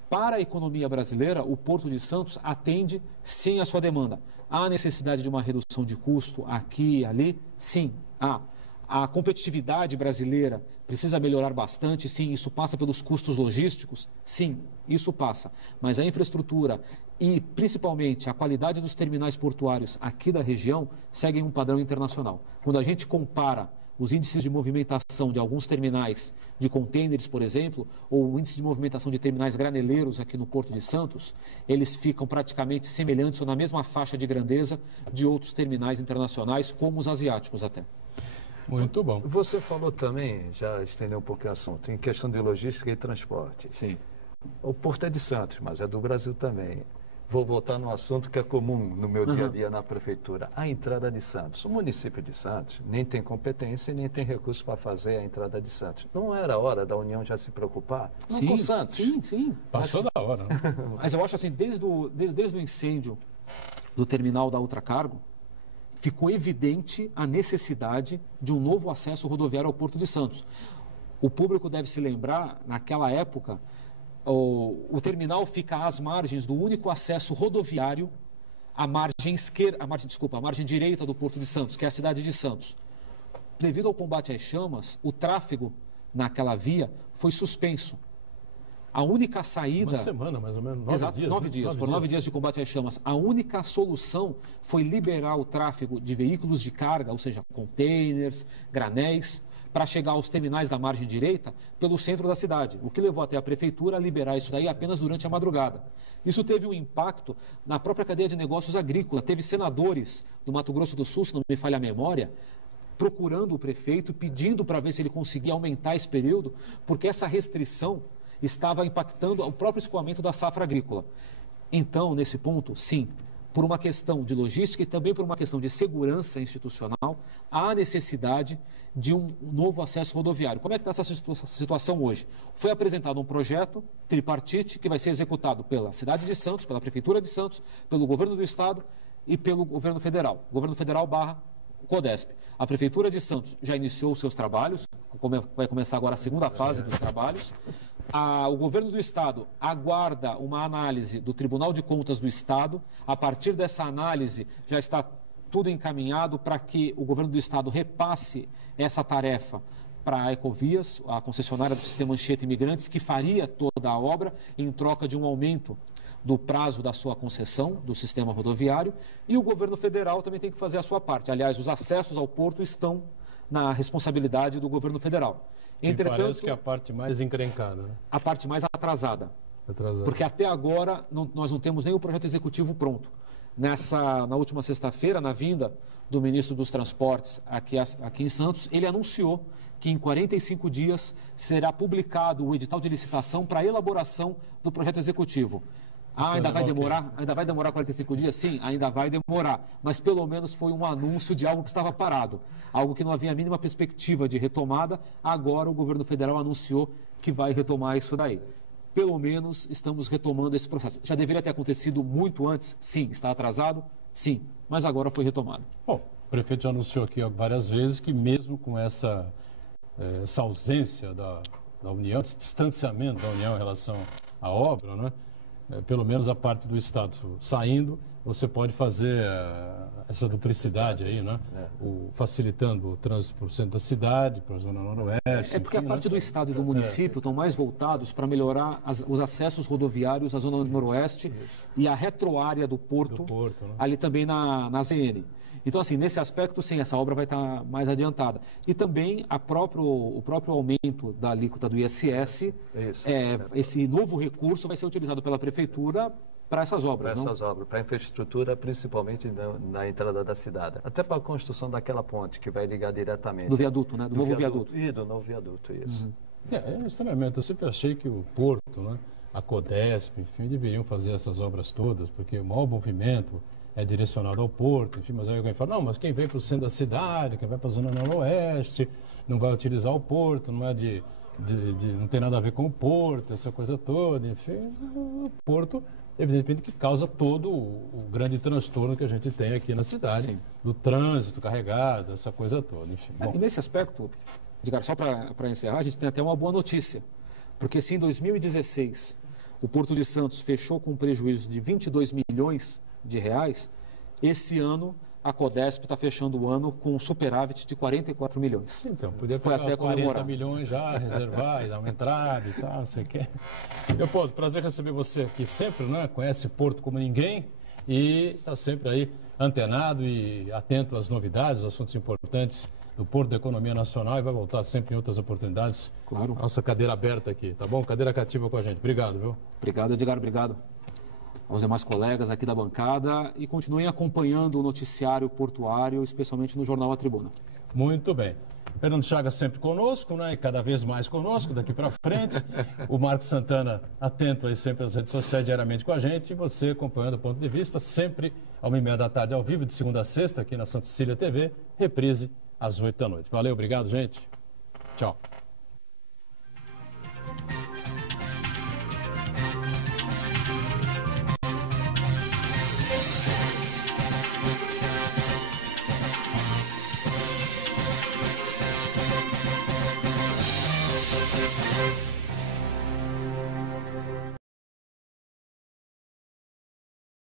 Para a economia brasileira, o Porto de Santos atende sim a sua demanda. Há necessidade de uma redução de custo aqui e ali? Sim, há. A competitividade brasileira precisa melhorar bastante? Sim, isso passa pelos custos logísticos? Sim, isso passa. Mas a infraestrutura e, principalmente, a qualidade dos terminais portuários aqui da região seguem um padrão internacional. Quando a gente compara os índices de movimentação de alguns terminais de contêineres, por exemplo, ou o índice de movimentação de terminais graneleiros aqui no Porto de Santos, eles ficam praticamente semelhantes ou na mesma faixa de grandeza de outros terminais internacionais, como os asiáticos até. Muito bom. Você falou também, já estendeu um pouquinho o assunto, em questão de logística e transporte. Sim. O Porto é de Santos, mas é do Brasil também. Vou voltar num assunto que é comum no meu dia a dia na prefeitura. A entrada de Santos. O município de Santos nem tem competência e nem tem recursos para fazer a entrada de Santos. Não era hora da União já se preocupar? Não Sim, com Santos. Sim. Passou da hora, né? Mas eu acho assim, desde o incêndio do terminal da Ultracargo, ficou evidente a necessidade de um novo acesso rodoviário ao Porto de Santos. O público deve se lembrar, naquela época, o terminal fica às margens do único acesso rodoviário à margem direita do Porto de Santos, que é a cidade de Santos. Devido ao combate às chamas, o tráfego naquela via foi suspenso. A única saída... Uma semana, mais ou menos, 9 Exato, dias. 9 dias. Foram 9 dias de combate às chamas. A única solução foi liberar o tráfego de veículos de carga, ou seja, containers, granéis, para chegar aos terminais da margem direita pelo centro da cidade, o que levou até a prefeitura a liberar isso daí apenas durante a madrugada. Isso teve um impacto na própria cadeia de negócios agrícola. Teve senadores do Mato Grosso do Sul, se não me falha a memória, procurando o prefeito, pedindo para ver se ele conseguia aumentar esse período, porque essa restrição estava impactando o próprio escoamento da safra agrícola. Então, nesse ponto, sim, por uma questão de logística e também por uma questão de segurança institucional, há necessidade de um novo acesso rodoviário. Como é que está essa situação hoje? Foi apresentado um projeto tripartite que vai ser executado pela cidade de Santos, pela Prefeitura de Santos, pelo governo do Estado e pelo governo federal. Governo federal / CODESP. A Prefeitura de Santos já iniciou os seus trabalhos, vai começar agora a segunda fase dos trabalhos. O governo do Estado aguarda uma análise do Tribunal de Contas do Estado. A partir dessa análise, já está tudo encaminhado para que o governo do Estado repasse essa tarefa para a Ecovias, a concessionária do sistema Anchieta Imigrantes, que faria toda a obra em troca de um aumento do prazo da sua concessão do sistema rodoviário. E o governo federal também tem que fazer a sua parte. Aliás, os acessos ao porto estão na responsabilidade do governo federal. Entretanto, parece que é a parte mais encrencada, né? A parte mais atrasada. Porque até agora nós não temos nem o projeto executivo pronto. Na última sexta-feira, na vinda do ministro dos Transportes aqui em Santos, ele anunciou que em 45 dias será publicado o edital de licitação para a elaboração do projeto executivo. Ainda vai demorar? Ainda vai demorar 45 dias? Sim, ainda vai demorar. Mas pelo menos foi um anúncio de algo que estava parado. Algo que não havia a mínima perspectiva de retomada. Agora o governo federal anunciou que vai retomar isso daí. Pelo menos estamos retomando esse processo. Já deveria ter acontecido muito antes? Sim. Está atrasado? Sim. Mas agora foi retomado. Bom, o prefeito já anunciou aqui várias vezes que mesmo com essa ausência da União, esse distanciamento da União em relação à obra, né? Pelo menos a parte do Estado saindo, você pode fazer essa duplicidade aí, né? Facilitando o trânsito para o centro da cidade, para a zona noroeste. É porque a parte do Estado e do município estão mais voltados para melhorar os acessos rodoviários à zona noroeste e a retroárea do porto né? Ali também na ZN. Então, assim, nesse aspecto, sim, essa obra vai estar mais adiantada. E também o próprio aumento da alíquota do ISS, esse novo recurso vai ser utilizado pela Prefeitura para essas obras. Para essas obras, para a infraestrutura, principalmente na entrada da cidade. Até para a construção daquela ponte que vai ligar diretamente. Do viaduto, né? Do novo viaduto. E do novo viaduto, isso. Extremamente. Eu sempre achei que o porto, né? a Codesp, enfim, deveriam fazer essas obras todas, porque o maior movimento é direcionado ao porto, enfim, mas aí alguém fala, não, mas quem vem para o centro da cidade, quem vai para a zona noroeste, não vai utilizar o porto, não é não tem nada a ver com o porto, essa coisa toda, enfim, o porto, evidentemente, que causa todo o grande transtorno que a gente tem aqui na cidade, Sim. do trânsito carregado, essa coisa toda, enfim. Bom, E nesse aspecto, Edgar, só para encerrar, a gente tem até uma boa notícia, porque se em 2016 o Porto de Santos fechou com um prejuízo de 22 milhões de reais, esse ano a Codesp está fechando o ano com um superávit de 44 milhões. então, podia Foi pegar até 40 comemorar. milhões já, reservar e dar uma entrada e tal, não sei o quê. Leopoldo, prazer receber você aqui sempre, né? Conhece Porto como ninguém e está sempre aí antenado e atento às novidades, aos assuntos importantes do Porto, da economia nacional, e vai voltar sempre em outras oportunidades. Claro. Nossa cadeira aberta aqui, tá bom? Cadeira cativa com a gente. Obrigado, viu? Obrigado, Edgar, obrigado aos demais colegas aqui da bancada e continuem acompanhando o noticiário portuário, especialmente no Jornal A Tribuna. Muito bem. Fernando Chagas sempre conosco, né? E cada vez mais conosco daqui para frente. O Marcos Santana atento aí sempre às redes sociais diariamente com a gente. E você acompanhando o Ponto de Vista, sempre às 1h30 da tarde ao vivo, de segunda a sexta, aqui na Santa Cecília TV. Reprise às 8 da noite. Valeu, obrigado, gente. Tchau.